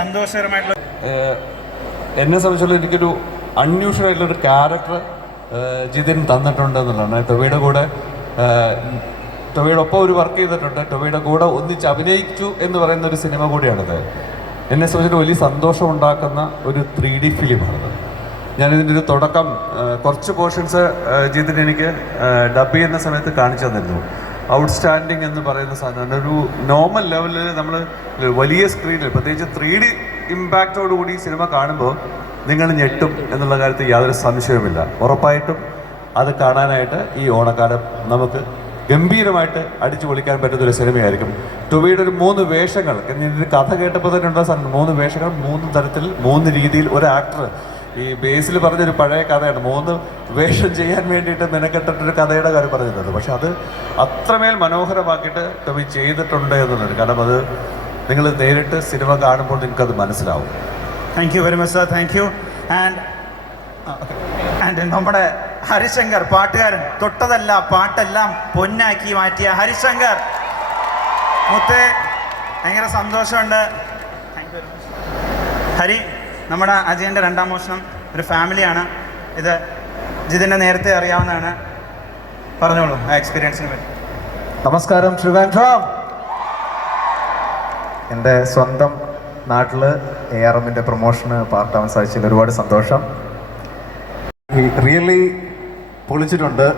സന്തോഷകരമായിട്ടുള്ള എന്നെ സംബന്ധിച്ചുള്ള എനിക്കൊരു അൺയൂഷ്വൽ ആയിട്ടുള്ളൊരു ക്യാരക്ടർ ജിതിൻ തന്നിട്ടുണ്ട് എന്നുള്ളതാണ്. ടൊവിയുടെ ഒപ്പം ഒരു വർക്ക് ചെയ്തിട്ടുണ്ട്. ടൊവിയുടെ കൂടെ ഒന്നിച്ച് അഭിനയിച്ചു എന്ന് പറയുന്ന ഒരു സിനിമ കൂടിയാണിത്. എന്നെ സംബന്ധിച്ചിട്ട് വലിയ സന്തോഷം ഉണ്ടാക്കുന്ന ഒരു 3D ഫിലിമാണിത്. ഞാനിതിൻ്റെ ഒരു തുടക്കം കുറച്ച് പോർഷൻസ് ജിതിൻ എനിക്ക് ഡബ് ചെയ്യുന്ന സമയത്ത് കാണിച്ചു തന്നിരുന്നു. ഔട്ട്സ്റ്റാൻഡിങ് എന്ന് പറയുന്ന സാധനം ഒരു നോർമൽ ലെവലിൽ നമ്മൾ വലിയ സ്ക്രീനിൽ പ്രത്യേകിച്ച് 3D ഇമ്പാക്റ്റോടുകൂടി സിനിമ കാണുമ്പോൾ നിങ്ങൾ ഞെട്ടും എന്നുള്ള കാര്യത്തിൽ യാതൊരു സംശയവുമില്ല. ഉറപ്പായിട്ടും അത് കാണാനായിട്ട് ഈ ഓണക്കാലം നമുക്ക് ഗംഭീരമായിട്ട് അടിച്ചു പൊളിക്കാൻ പറ്റുന്നൊരു സിനിമയായിരിക്കും. ടൊവിയുടെ ഒരു 3 വേഷങ്ങൾ, ഇതിൻ്റെ കഥ കേട്ടപ്പോൾ തന്നെ ഉണ്ടാ സാധനം 3 വേഷങ്ങൾ 3 തരത്തിൽ 3 രീതിയിൽ ഒരു ആക്ടർ ഈ ബേസിൽ പറഞ്ഞൊരു പഴയ കഥയാണ് 3 വേഷം ചെയ്യാൻ വേണ്ടിയിട്ട് മെനക്കെട്ടിട്ടൊരു കഥയുടെ കാര്യം പറഞ്ഞിട്ടുണ്ട്. പക്ഷെ അത് അത്രമേൽ മനോഹരമാക്കിയിട്ട് ടൊവി ചെയ്തിട്ടുണ്ട് എന്നുള്ളത്. കാരണം അത് നിങ്ങൾ നേരിട്ട് സിനിമ കാണുമ്പോൾ നിങ്ങൾക്കത് മനസ്സിലാവും. Thank you very much sir, thank you. And നമ്മുടെ ഹരിശങ്കർ പാട്ടുകാരൻ, തൊട്ടതല്ല പാട്ടെല്ലാം പൊന്നാക്കി മാറ്റിയ ഹരിശങ്കർ മുത്തേ, ഭയങ്കര സന്തോഷമുണ്ട്. Thank you very much Hari. നമ്മുടെ അജയൻ്റെ 2ാം മോഷണം ഒരു ഫാമിലിയാണ്. ഇത് ജിതിനെ നേരത്തെ അറിയാവുന്നതാണ്. പറഞ്ഞോളൂ ആ എക്സ്പീരിയൻസിന് പറ്റി. നമസ്കാരം ട്രിവാൻഡ്രം. എൻ്റെ സ്വന്തം നാട്ടിൽ ARMൻ്റെ പ്രൊമോഷന് പാർട്ടാവാൻ സാധിച്ചതിൽ ഒരുപാട് സന്തോഷം. റിയലി പൊളിച്ചിട്ടുണ്ട്.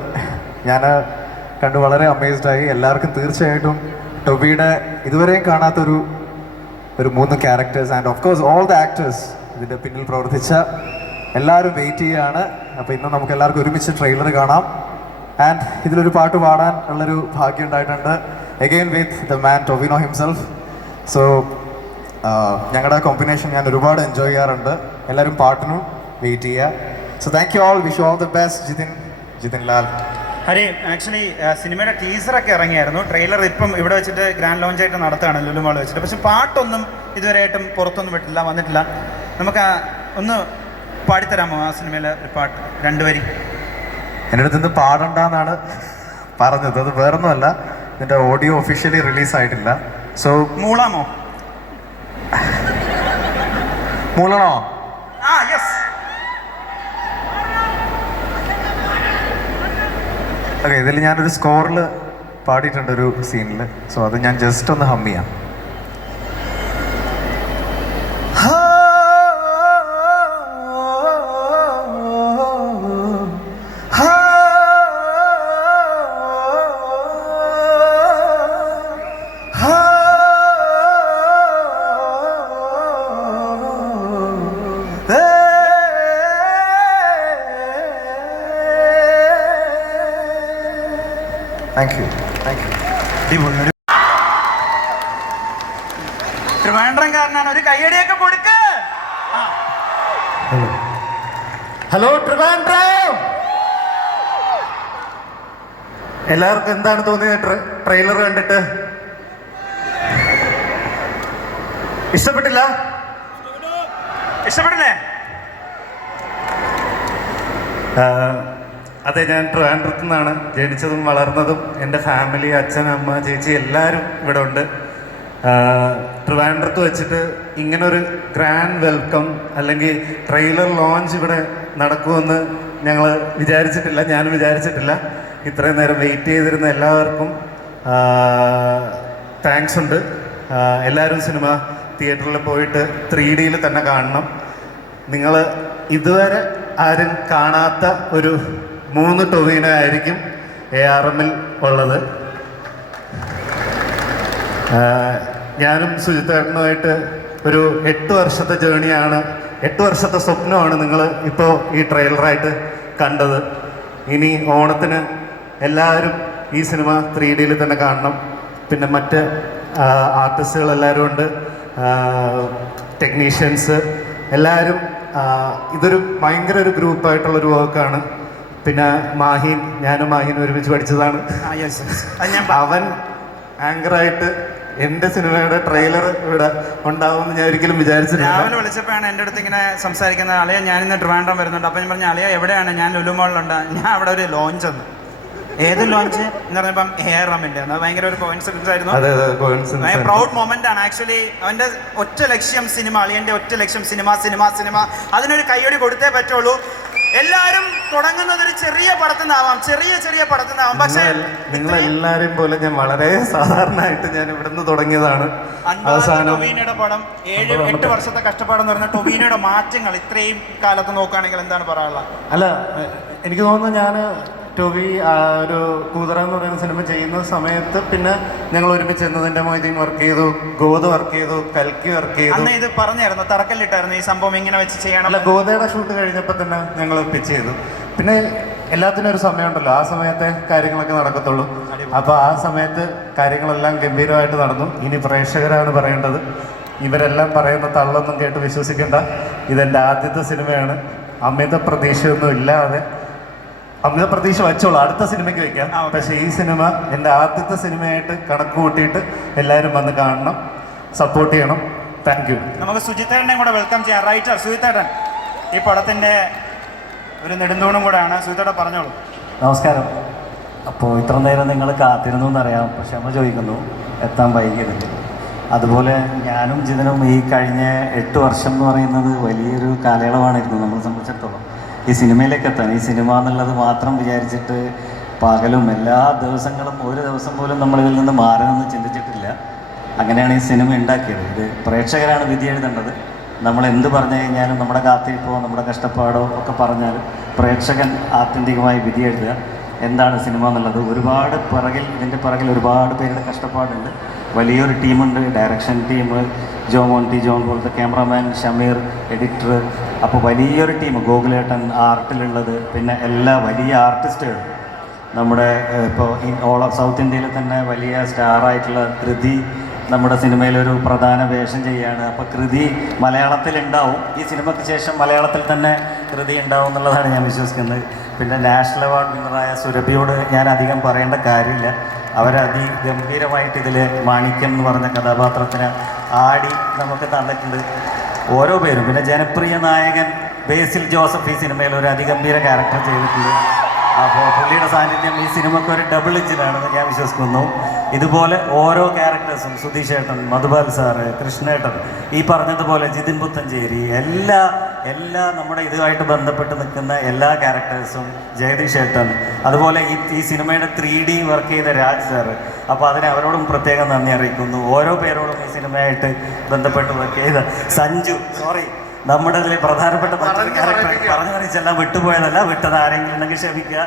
ഞാൻ കണ്ട് വളരെ അമേസ്ഡായി. എല്ലാവർക്കും തീർച്ചയായിട്ടും ടൊവിയുടെ ഇതുവരെയും കാണാത്തൊരു 3 characters and of course all the actors ഇതിൻ്റെ പിന്നിൽ പ്രവർത്തിച്ച എല്ലാവരും വെയിറ്റ് ചെയ്യുകയാണ്. അപ്പോൾ ഇന്ന് നമുക്ക് എല്ലാവർക്കും ഒരുമിച്ച് ട്രെയിലർ കാണാം. ആൻഡ് ഇതിലൊരു പാട്ട് പാടാൻ ഉള്ളൊരു ഭാഗ്യം ഉണ്ടായിട്ടുണ്ട്. Again with the man Tovino himself. So ഞങ്ങളുടെ കോമ്പിനേഷൻ ഞാൻ ഒരുപാട് എൻജോയ് ചെയ്യാറുണ്ട്. എല്ലാവരും പാട്ടിനും വെയിറ്റ് ചെയ്യുക. So thank you all. Wish you all the best. Jithin Lal. Hari, actually സിനിമയുടെ ടീസറൊക്കെ ഇറങ്ങിയായിരുന്നു. ട്രെയിലർ ഇപ്പം ഇവിടെ വെച്ചിട്ട് ഗ്രാൻഡ് ലോഞ്ചായിട്ട് നടത്തുകയാണ് ലുലു മാൾ വെച്ചിട്ട്. പക്ഷെ പാട്ടൊന്നും ഇതുവരെയായിട്ടും പുറത്തൊന്നും വന്നിട്ടില്ല. നമുക്ക് ഒന്ന് പാടിത്തരാമോ ആ സിനിമയിലെ ഒരു പാട്ട് 2 വരി? എൻ്റെ അടുത്ത് നിന്ന് പാടണ്ടെന്നാണ് പറഞ്ഞത്. അത് വേറൊന്നുമല്ല, ഇതിൻ്റെ ഓഡിയോ ഒഫീഷ്യലി റിലീസായിട്ടില്ല. സോ മൂളാമോ? മൂളണോ? ആ യെസ്. ഓക്കെ, ഇതിൽ ഞാനൊരു സ്കോറിൽ പാടിയിട്ടുണ്ട് ഒരു സീനിൽ. സോ അത് ഞാൻ ജസ്റ്റ് ഒന്ന് ഹം ചെയ്യാം. Thank you. ട്രിവാൻഡ്രംകാരനാണ്, ഒരു കയ്യടിയൊക്കെ കൊടുക്ക്. ഹലോ ട്രിവാൻഡ്രം. എല്ലാവർക്കും എന്താണ് തോന്നിയത് ട്രെയിലർ കണ്ടിട്ട്? ഇഷ്ടപ്പെട്ടില്ലേ? അതെ, ഞാൻ ട്രിവാൻഡ്രത്തു നിന്നാണ് ജനിച്ചതും വളർന്നതും. എൻ്റെ ഫാമിലി, അച്ഛൻ, അമ്മ, ചേച്ചി എല്ലാവരും ഇവിടെ ഉണ്ട്. ട്രിവാൻഡ്രത്ത് വെച്ചിട്ട് ഇങ്ങനൊരു ഗ്രാൻഡ് വെൽക്കം അല്ലെങ്കിൽ ട്രെയിലർ ലോഞ്ച് ഇവിടെ നടക്കുമെന്ന് ഞങ്ങൾ വിചാരിച്ചിട്ടില്ല. ഞാനും വിചാരിച്ചിട്ടില്ല. ഇത്രയും നേരം വെയിറ്റ് ചെയ്തിരുന്ന എല്ലാവർക്കും താങ്ക്സ് ഉണ്ട്. എല്ലാവരും സിനിമ തിയേറ്ററിൽ പോയിട്ട് 3Dയിൽ തന്നെ കാണണം. നിങ്ങൾ ഇതുവരെ ആരും കാണാത്ത ഒരു 3 ടൊവിനോ ആയിരിക്കും ARMൽ ഉള്ളത്. ഞാനും സുജിത്തേട്ടനുമായിട്ട് ഒരു 8 വർഷത്തെ ജേണിയാണ്, 8 വർഷത്തെ സ്വപ്നമാണ് നിങ്ങൾ ഇപ്പോൾ ഈ ട്രെയിലറായിട്ട് കണ്ടത്. ഇനി ഓണത്തിന് എല്ലാവരും ഈ സിനിമ 3Dയിൽ തന്നെ കാണണം. പിന്നെ മറ്റ് ആർട്ടിസ്റ്റുകളെല്ലാവരും ഉണ്ട്, ടെക്നീഷ്യൻസ് എല്ലാവരും. ഇതൊരു ഭയങ്കര ഒരു ഗ്രൂപ്പായിട്ടുള്ളൊരു വർക്കാണ്. പിന്നെ ഞാനും മാഹീൻ ഒരുമിച്ച് പഠിച്ചതാണ്. അവൻ ആങ്കറായിട്ട് എൻ്റെ സിനിമയുടെ ട്രെയിലർ ഇവിടെ ഉണ്ടാവുമെന്ന് ഞാൻ ഒരിക്കലും വിചാരിച്ചിട്ടില്ല. രാവിലെ വിളിച്ചപ്പോഴാണ് എൻ്റെ അടുത്ത് ഇങ്ങനെ സംസാരിക്കുന്നത്, അളിയ ഞാനിന്ന് ട്രിവാൻഡ്രം വരുന്നുണ്ട്. അപ്പം ഞാൻ പറഞ്ഞു, അളിയ എവിടെയാണ്? ഞാൻ ലുലു മാളിലുണ്ട്. ഞാൻ അവിടെ ഒരു ലോഞ്ച് വന്നു. ഏത് ലോഞ്ച് എന്ന് പറഞ്ഞപ്പം AR റഹ്മാന്റെ അത് ഭയങ്കര ഒരു കോയിൻസിഡൻസ് ആയിരുന്നു. അതെ അതെ coincidence. പ്രൗഡ് മൊമെന്റ് ആണ് ആക്ച്വലി. അവന്റെ ഒറ്റ ലക്ഷ്യം സിനിമ, അളിയന്റെ ഒറ്റ ലക്ഷ്യം സിനിമ സിനിമ സിനിമ. അതിനൊരു കയ്യടി കൊടുത്തേ പറ്റുള്ളൂ. എല്ലാവരും തുടങ്ങുന്നത് ഒരു ചെറിയ പടത്തുനിന്നാവാം, ചെറിയ പടത്തുനിന്നാവാം. പക്ഷേ നിങ്ങളെല്ലാരെയും പോലെ ഞാൻ വളരെ സാധാരണയായിട്ട് ഞാൻ ഇവിടുന്ന് തുടങ്ങിയതാണ്. അവസാനം ടൊവീനോയുടെ പടം 7-8 വർഷത്തെ കഷ്ടപ്പാടെന്ന് പറഞ്ഞ ടൊവീനോയുടെ മാറ്റങ്ങൾ ഇത്രയും കാലത്ത് നോക്കുകയാണെങ്കിൽ എന്താണ് പറയാനുള്ളത്? അല്ല, എനിക്ക് തോന്നുന്നു ഞാൻ ടോവി ഒരു കൂതറ എന്ന് പറയുന്ന സിനിമ ചെയ്യുന്ന സമയത്ത് പിന്നെ ഞങ്ങൾ ഒരുമിച്ച് എന്നതിൻ്റെ മൊയ്തീൻ വർക്ക് ചെയ്തു, ഗോദ വർക്ക് ചെയ്തു, കൽക്കി വർക്ക് ചെയ്തു. അന്ന് ഇത് പറഞ്ഞായിരുന്നു, തറക്കല്ലിട്ടായിരുന്നു ഈ സംഭവം ഇങ്ങനെ വെച്ച് ചെയ്യണം. അല്ല, ഗോദയുടെ ഷൂട്ട് കഴിഞ്ഞപ്പോൾ തന്നെ ഞങ്ങൾ പിച്ച് ചെയ്തു. പിന്നെ എല്ലാത്തിനും ഒരു സമയമുണ്ടല്ലോ, ആ സമയത്തെ കാര്യങ്ങളൊക്കെ നടക്കത്തുള്ളൂ. അപ്പോൾ ആ സമയത്ത് കാര്യങ്ങളെല്ലാം ഗംഭീരമായിട്ട് നടന്നു. ഇനി പ്രേക്ഷകരാണ് പറയേണ്ടത്. ഇവരെല്ലാം പറയുന്ന തള്ളൊന്നും കേട്ട് വിശ്വസിക്കേണ്ട. ഇതെൻ്റെ ആദ്യത്തെ സിനിമയാണ്. അമിത പ്രതീക്ഷയൊന്നും ഇല്ലാതെ, അമിത പ്രതീക്ഷ വെച്ചോളൂ, അടുത്ത സിനിമയ്ക്ക് വെക്കാം. പക്ഷേ ഈ സിനിമ എൻ്റെ ആദ്യത്തെ സിനിമയായിട്ട് കണക്ക് കൂട്ടിയിട്ട് എല്ലാവരും വന്ന് കാണണം, സപ്പോർട്ട് ചെയ്യണം. Thank you. നമുക്ക് സുജിത്തേട്ടനെയും കൂടെ വെൽക്കം ചെയ്യാം. റൈറ്റർ സുജിത്തേട്ടൻ ഈ പടത്തിൻ്റെ ഒരു നെടുന്തൂണും കൂടെയാണ്. സുജിത്തേട്ടൻ പറഞ്ഞോളൂ. നമസ്കാരം. അപ്പോൾ ഇത്ര നേരം നിങ്ങൾ കാത്തിരുന്നു എന്നറിയാം, പക്ഷെ നമ്മൾ ചോദിക്കുന്നു എത്താൻ വൈകിയത്. അതുപോലെ ഞാനും ജിതനും ഈ കഴിഞ്ഞ 8 വർഷം എന്ന് പറയുന്നത് വലിയൊരു കാലയളവാണിരുന്നു നമ്മളെ സംബന്ധിച്ചിടത്തോളം ഈ സിനിമയിലേക്ക് എത്താൻ. ഈ സിനിമ എന്നുള്ളത് മാത്രം വിചാരിച്ചിട്ട് പകലും എല്ലാ ദിവസങ്ങളും ഒരു ദിവസം പോലും നമ്മളിതിൽ നിന്ന് മാറി നിന്ന് ചിന്തിച്ചിട്ടില്ല. അങ്ങനെയാണ് ഈ സിനിമ ഉണ്ടാക്കിയത്. ഇത് പ്രേക്ഷകരാണ് വിധി എഴുതേണ്ടത്. നമ്മൾ എന്ത് പറഞ്ഞു കഴിഞ്ഞാലും നമ്മുടെ കാത്തിരിപ്പോ നമ്മുടെ കഷ്ടപ്പാടോ ഒക്കെ പറഞ്ഞാലും പ്രേക്ഷകൻ ആത്യന്തികമായി വിധി എഴുതുക എന്താണ് സിനിമ എന്നുള്ളത്. ഒരുപാട് ഇതിൻ്റെ പിറകിൽ ഒരുപാട് പേരുടെ കഷ്ടപ്പാടുണ്ട്. വലിയൊരു ടീമുണ്ട്, ഡയറക്ഷൻ ടീം, ജോൺ പോലത്തെ ക്യാമറാമാൻ, ഷമീർ എഡിറ്റർ. അപ്പോൾ വലിയൊരു ടീം, ഗോകുലേട്ടൻ ആർട്ടിലുള്ളത്, പിന്നെ എല്ലാ വലിയ ആർട്ടിസ്റ്റുകൾ നമ്മുടെ ഇപ്പോൾ സൗത്ത് ഇന്ത്യയിൽ തന്നെ വലിയ സ്റ്റാറായിട്ടുള്ള കൃതി നമ്മുടെ സിനിമയിലൊരു പ്രധാന വേഷം ചെയ്യുകയാണ്. അപ്പോൾ കൃതി മലയാളത്തിലുണ്ടാവും. ഈ സിനിമയ്ക്ക് ശേഷം മലയാളത്തിൽ തന്നെ കൃതി ഉണ്ടാവും എന്നുള്ളതാണ് ഞാൻ വിശ്വസിക്കുന്നത്. പിന്നെ നാഷണൽ അവാർഡ് വിന്നറായ സുരഭിയോട് ഞാൻ അധികം പറയേണ്ട കാര്യമില്ല. അവരതിഗംഭീരമായിട്ട് ഇതിൽ മാണിക്യം എന്ന് പറഞ്ഞ കഥാപാത്രത്തിന് ആടി നമുക്ക് തന്നിട്ടുണ്ട് ഓരോ പേരും. പിന്നെ ജനപ്രിയ നായകൻ ബേസിൽ ജോസഫ് ഈ സിനിമയിൽ ഒരു അതിഗംഭീര ക്യാരക്ടർ ചെയ്തിട്ടുണ്ട്. അപ്പോൾ പുള്ളിയുടെ സാന്നിധ്യം ഈ സിനിമയ്ക്ക് ഒരു ഡബിൾ എഞ്ചിനാണെന്ന് ഞാൻ വിശ്വസിക്കുന്നു. ഇതുപോലെ ഓരോ ക്യാരക്ടേഴ്സും, സുധീഷ് ഏട്ടൻ, മധുബാൽ സാറ്, കൃഷ്ണേട്ടൻ, ഈ പറഞ്ഞതുപോലെ ജിതിൻ പുത്തഞ്ചേരി, എല്ലാ നമ്മുടെ ഇതുമായിട്ട് ബന്ധപ്പെട്ട് നിൽക്കുന്ന എല്ലാ ക്യാരക്ടേഴ്സും, ജഗദീഷ് ഏട്ടൻ, അതുപോലെ ഈ സിനിമയുടെ 3D വർക്ക് ചെയ്ത രാജ് സാറ്. അപ്പോൾ അവരോടും പ്രത്യേകം നന്ദി അറിയിക്കുന്നു. ഓരോ പേരോടും ഈ സിനിമയായിട്ട് ബന്ധപ്പെട്ട് വർക്ക് ചെയ്ത സഞ്ജു, നമ്മുടെ ഇതിൽ പ്രധാനപ്പെട്ട മറ്റൊരു ക്യാരക്ടർ പറഞ്ഞു അറിയിച്ചെല്ലാം വിട്ടുപോയതല്ല, വിട്ടത് ആരെങ്കിലും ഉണ്ടെങ്കിൽ ക്ഷമിക്കുക.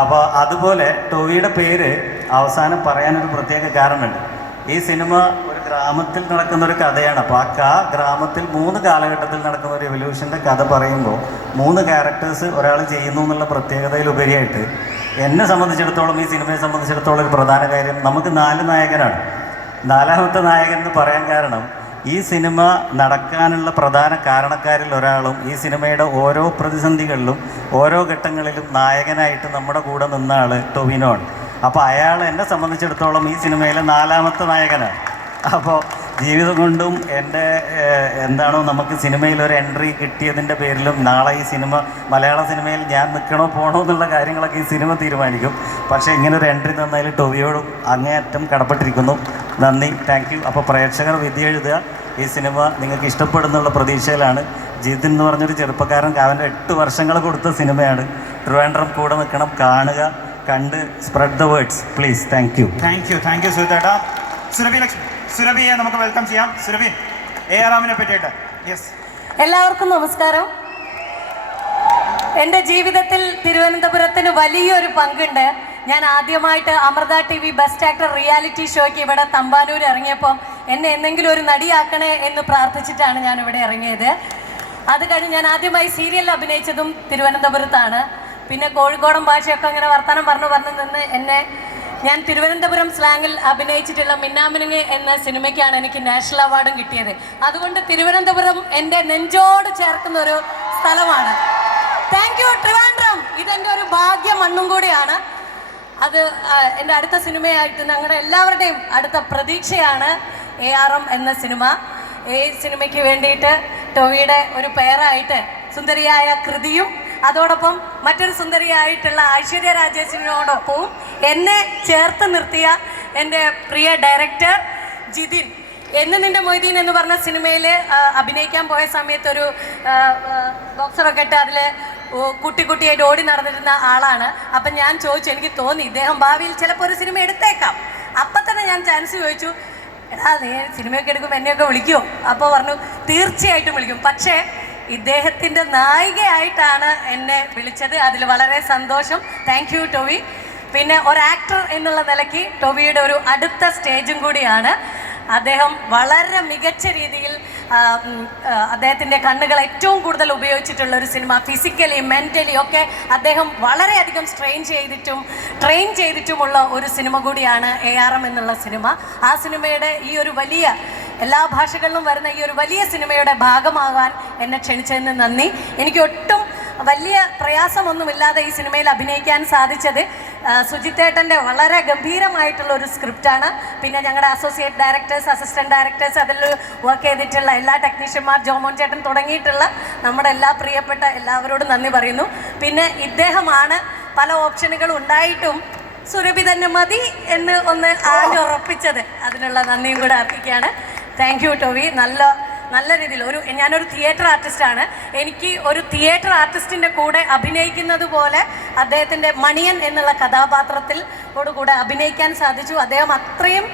അപ്പോൾ അതുപോലെ ടോവിയുടെ പേര് അവസാനം പറയാനൊരു പ്രത്യേക കാരണമുണ്ട്. ഈ സിനിമ ഒരു ഗ്രാമത്തിൽ നടക്കുന്നൊരു കഥയാണ്. അപ്പോൾ ആ ഗ്രാമത്തിൽ 3 കാലഘട്ടത്തിൽ നടക്കുന്ന ഒരു എവല്യൂഷൻ്റെ കഥ പറയുമ്പോൾ 3 ക്യാരക്ടേഴ്സ് ഒരാൾ ചെയ്യുന്നു എന്നുള്ള പ്രത്യേകതയിലുപരിയായിട്ട് എന്നെ സംബന്ധിച്ചിടത്തോളം, ഈ സിനിമയെ സംബന്ധിച്ചിടത്തോളം ഒരു പ്രധാന കാര്യം, നമുക്ക് 4 നായകനാണ്. 4ാമത്തെ നായകൻ എന്ന് പറയാൻ കാരണം ഈ സിനിമ നടക്കാനുള്ള പ്രധാന കാരണക്കാരിൽ ഒരാളും ഈ സിനിമയുടെ ഓരോ പ്രതിസന്ധികളിലും ഓരോ ഘട്ടങ്ങളിലും നായകനായിട്ട് നമ്മുടെ കൂടെ നിന്ന ആൾ ടൊവിനോ ആണ്. അപ്പോൾ അയാൾ എന്നെ സംബന്ധിച്ചിടത്തോളം ഈ സിനിമയിലെ 4ാമത്തെ നായകനാണ്. അപ്പോൾ ജീവിതം കൊണ്ടും എൻ്റെ എന്താണോ നമുക്ക് സിനിമയിൽ ഒരു എൻട്രി കിട്ടിയതിൻ്റെ പേരിലും നാളെ ഈ സിനിമ മലയാള സിനിമയിൽ ഞാൻ നിൽക്കണോ പോകണോ എന്നുള്ള കാര്യങ്ങളൊക്കെ ഈ സിനിമ തീരുമാനിക്കും. പക്ഷേ ഇങ്ങനൊരു എൻട്രി തന്നതിൽ ടൊവിയോടും അങ്ങേയറ്റം കടപ്പെട്ടിരിക്കുന്നു. നന്ദി, താങ്ക് യു. അപ്പോൾ പ്രേക്ഷകർ വിധി എഴുതുക. ഈ സിനിമ നിങ്ങൾക്ക് ഇഷ്ടപ്പെടുന്നുള്ള പ്രതീക്ഷയിലാണ്. ജിതിൻ എന്ന് പറഞ്ഞൊരു ചെറുപ്പക്കാരൻ അവൻ്റെ 8 വർഷങ്ങൾ കൊടുത്ത സിനിമയാണ്. ട്രിവാൻഡ്രം കൂടെ നിൽക്കണം, കാണുക, കണ്ട് spread the words please. Thank you സുരേട്ടാ. സുരഭിയെ നമുക്ക് വെൽക്കം ചെയ്യാം. സുരഭി, AR റഹ്മാനെ പറ്റിയിട്ട്. യെസ്. എല്ലാവർക്കും നമസ്കാരം. എൻ്റെ ജീവിതത്തിൽ തിരുവനന്തപുരത്തിന് വലിയൊരു പങ്കുണ്ട്. ഞാൻ ആദ്യമായിട്ട് Amrita TV best actor reality ഷോയ്ക്ക് ഇവിടെ തമ്പാനൂർ ഇറങ്ങിയപ്പോൾ എന്നെ എന്തെങ്കിലും ഒരു നടിയാക്കണേ എന്ന് പ്രാർത്ഥിച്ചിട്ടാണ് ഞാൻ ഇവിടെ ഇറങ്ങിയത്. അത് കഴിഞ്ഞ് ഞാൻ ആദ്യമായി സീരിയലിൽ അഭിനയിച്ചതും തിരുവനന്തപുരത്താണ്. പിന്നെ കോഴിക്കോടൻ ഭാഷയൊക്കെ അങ്ങനെ വർത്തമാനം പറഞ്ഞു നിന്ന് ഞാൻ തിരുവനന്തപുരം സ്ലാങ്ങിൽ അഭിനയിച്ചിട്ടുള്ള മിന്നാമിനുങ്ങ് എന്ന സിനിമയ്ക്കാണ് എനിക്ക് നാഷണൽ അവാർഡും കിട്ടിയത്. അതുകൊണ്ട് തിരുവനന്തപുരം എൻ്റെ നെഞ്ചോട് ചേർക്കുന്ന ഒരു സ്ഥലമാണ്. Thank you Trivandrum. ഇതെൻ്റെ ഒരു ഭാഗ്യ മണ്ണും കൂടിയാണ്. അത് എൻ്റെ അടുത്ത സിനിമയായിട്ട് ഞങ്ങളുടെ എല്ലാവരുടെയും അടുത്ത പ്രതീക്ഷയാണ് ARM എന്ന സിനിമ. ഈ സിനിമയ്ക്ക് വേണ്ടിയിട്ട് ടോവിയുടെ ഒരു പേരായിട്ട് സുന്ദരിയായ കൃതിയും അതോടൊപ്പം മറ്റൊരു സുന്ദരിയായിട്ടുള്ള ഐശ്വര്യ രാജേഷിനോടൊപ്പവും എന്നെ ചേർത്ത് നിർത്തിയ എൻ്റെ പ്രിയ ഡയറക്ടർ ജിതിൻ. എന്ന് നിന്റെ മൊയ്തീൻ എന്ന് പറഞ്ഞ സിനിമയിൽ അഭിനയിക്കാൻ പോയ സമയത്ത് ഒരു ബോക്സറൊക്കെ ഇട്ട് അതിൽ കുട്ടിയായിട്ട് ഓടി നടന്നിരുന്ന ആളാണ്. അപ്പം ഞാൻ ചോദിച്ചു, എനിക്ക് തോന്നി ഇദ്ദേഹം ഭാവിയിൽ ചിലപ്പോൾ ഒരു സിനിമ എടുത്തേക്കാം. അപ്പം തന്നെ ഞാൻ ചാൻസ് ചോദിച്ചു, എടാ നീ സിനിമയൊക്കെ എടുക്കുമ്പോൾ എന്നെയൊക്കെ വിളിക്കുമോ? അപ്പോൾ പറഞ്ഞു തീർച്ചയായിട്ടും വിളിക്കും. പക്ഷേ ഇദ്ദേഹത്തിൻ്റെ നായികയായിട്ടാണ് എന്നെ വിളിച്ചത്. അതിൽ വളരെ സന്തോഷം. Thank you Tovi. പിന്നെ ഒരു ആക്ടർ എന്നുള്ള നിലയ്ക്ക് ടോവിയുടെ ഒരു അടുത്ത സ്റ്റേജും കൂടിയാണ്. അദ്ദേഹം വളരെ മികച്ച രീതിയിൽ അദ്ദേഹത്തിൻ്റെ കണ്ണുകൾ ഏറ്റവും കൂടുതൽ ഉപയോഗിച്ചിട്ടുള്ള ഒരു സിനിമ, ഫിസിക്കലി മെൻ്റലി ഒക്കെ അദ്ദേഹം വളരെയധികം ട്രെയിൻ ചെയ്തിട്ടുമുള്ള ഒരു സിനിമ കൂടിയാണ് ARM എന്നുള്ള സിനിമ. ആ സിനിമയുടെ ഈ ഒരു വലിയ എല്ലാ ഭാഷകളിലും വരുന്ന ഈ ഒരു വലിയ സിനിമയുടെ ഭാഗമാകാൻ എന്നെ ക്ഷണിച്ചതിന് നന്ദി. എനിക്ക് ഒട്ടും വലിയ പ്രയാസമൊന്നുമില്ലാതെ ഈ സിനിമയിൽ അഭിനയിക്കാൻ സാധിച്ചത് സുജിത്തേട്ടൻ്റെ വളരെ ഗംഭീരമായിട്ടുള്ള ഒരു സ്ക്രിപ്റ്റാണ്. പിന്നെ ഞങ്ങളുടെ അസോസിയേറ്റ് ഡയറക്ടേഴ്സ്, അസിസ്റ്റൻറ്റ് ഡയറക്ടേഴ്സ്, അതിൽ വർക്ക് ചെയ്തിട്ടുള്ള എല്ലാ ടെക്നീഷ്യന്മാർ, ജോമോൻ ചേട്ടൻ തുടങ്ങിയിട്ടുള്ള നമ്മുടെ എല്ലാ പ്രിയപ്പെട്ട എല്ലാവരോടും നന്ദി പറയുന്നു. പിന്നെ ഇദ്ദേഹമാണ് പല ഓപ്ഷനുകളും ഉണ്ടായിട്ടും സുരഭി തന്നെ മതി എന്ന് ഒന്ന് ആഞ്ഞുറപ്പിച്ചത്. അതിനുള്ള നന്ദിയും കൂടെ അർപ്പിക്കുകയാണ്. Thank you Tovi. നല്ല രീതിയിൽ ഞാനൊരു തിയേറ്റർ ആർട്ടിസ്റ്റാണ്. എനിക്ക് ഒരു തിയേറ്റർ ആർട്ടിസ്റ്റിൻ്റെ കൂടെ അഭിനയിക്കുന്നത് പോലെ അദ്ദേഹത്തിൻ്റെ മണിയൻ എന്നുള്ള കഥാപാത്രത്തിലോടുകൂടെ അഭിനയിക്കാൻ സാധിച്ചു. അദ്ദേഹം അത്രയും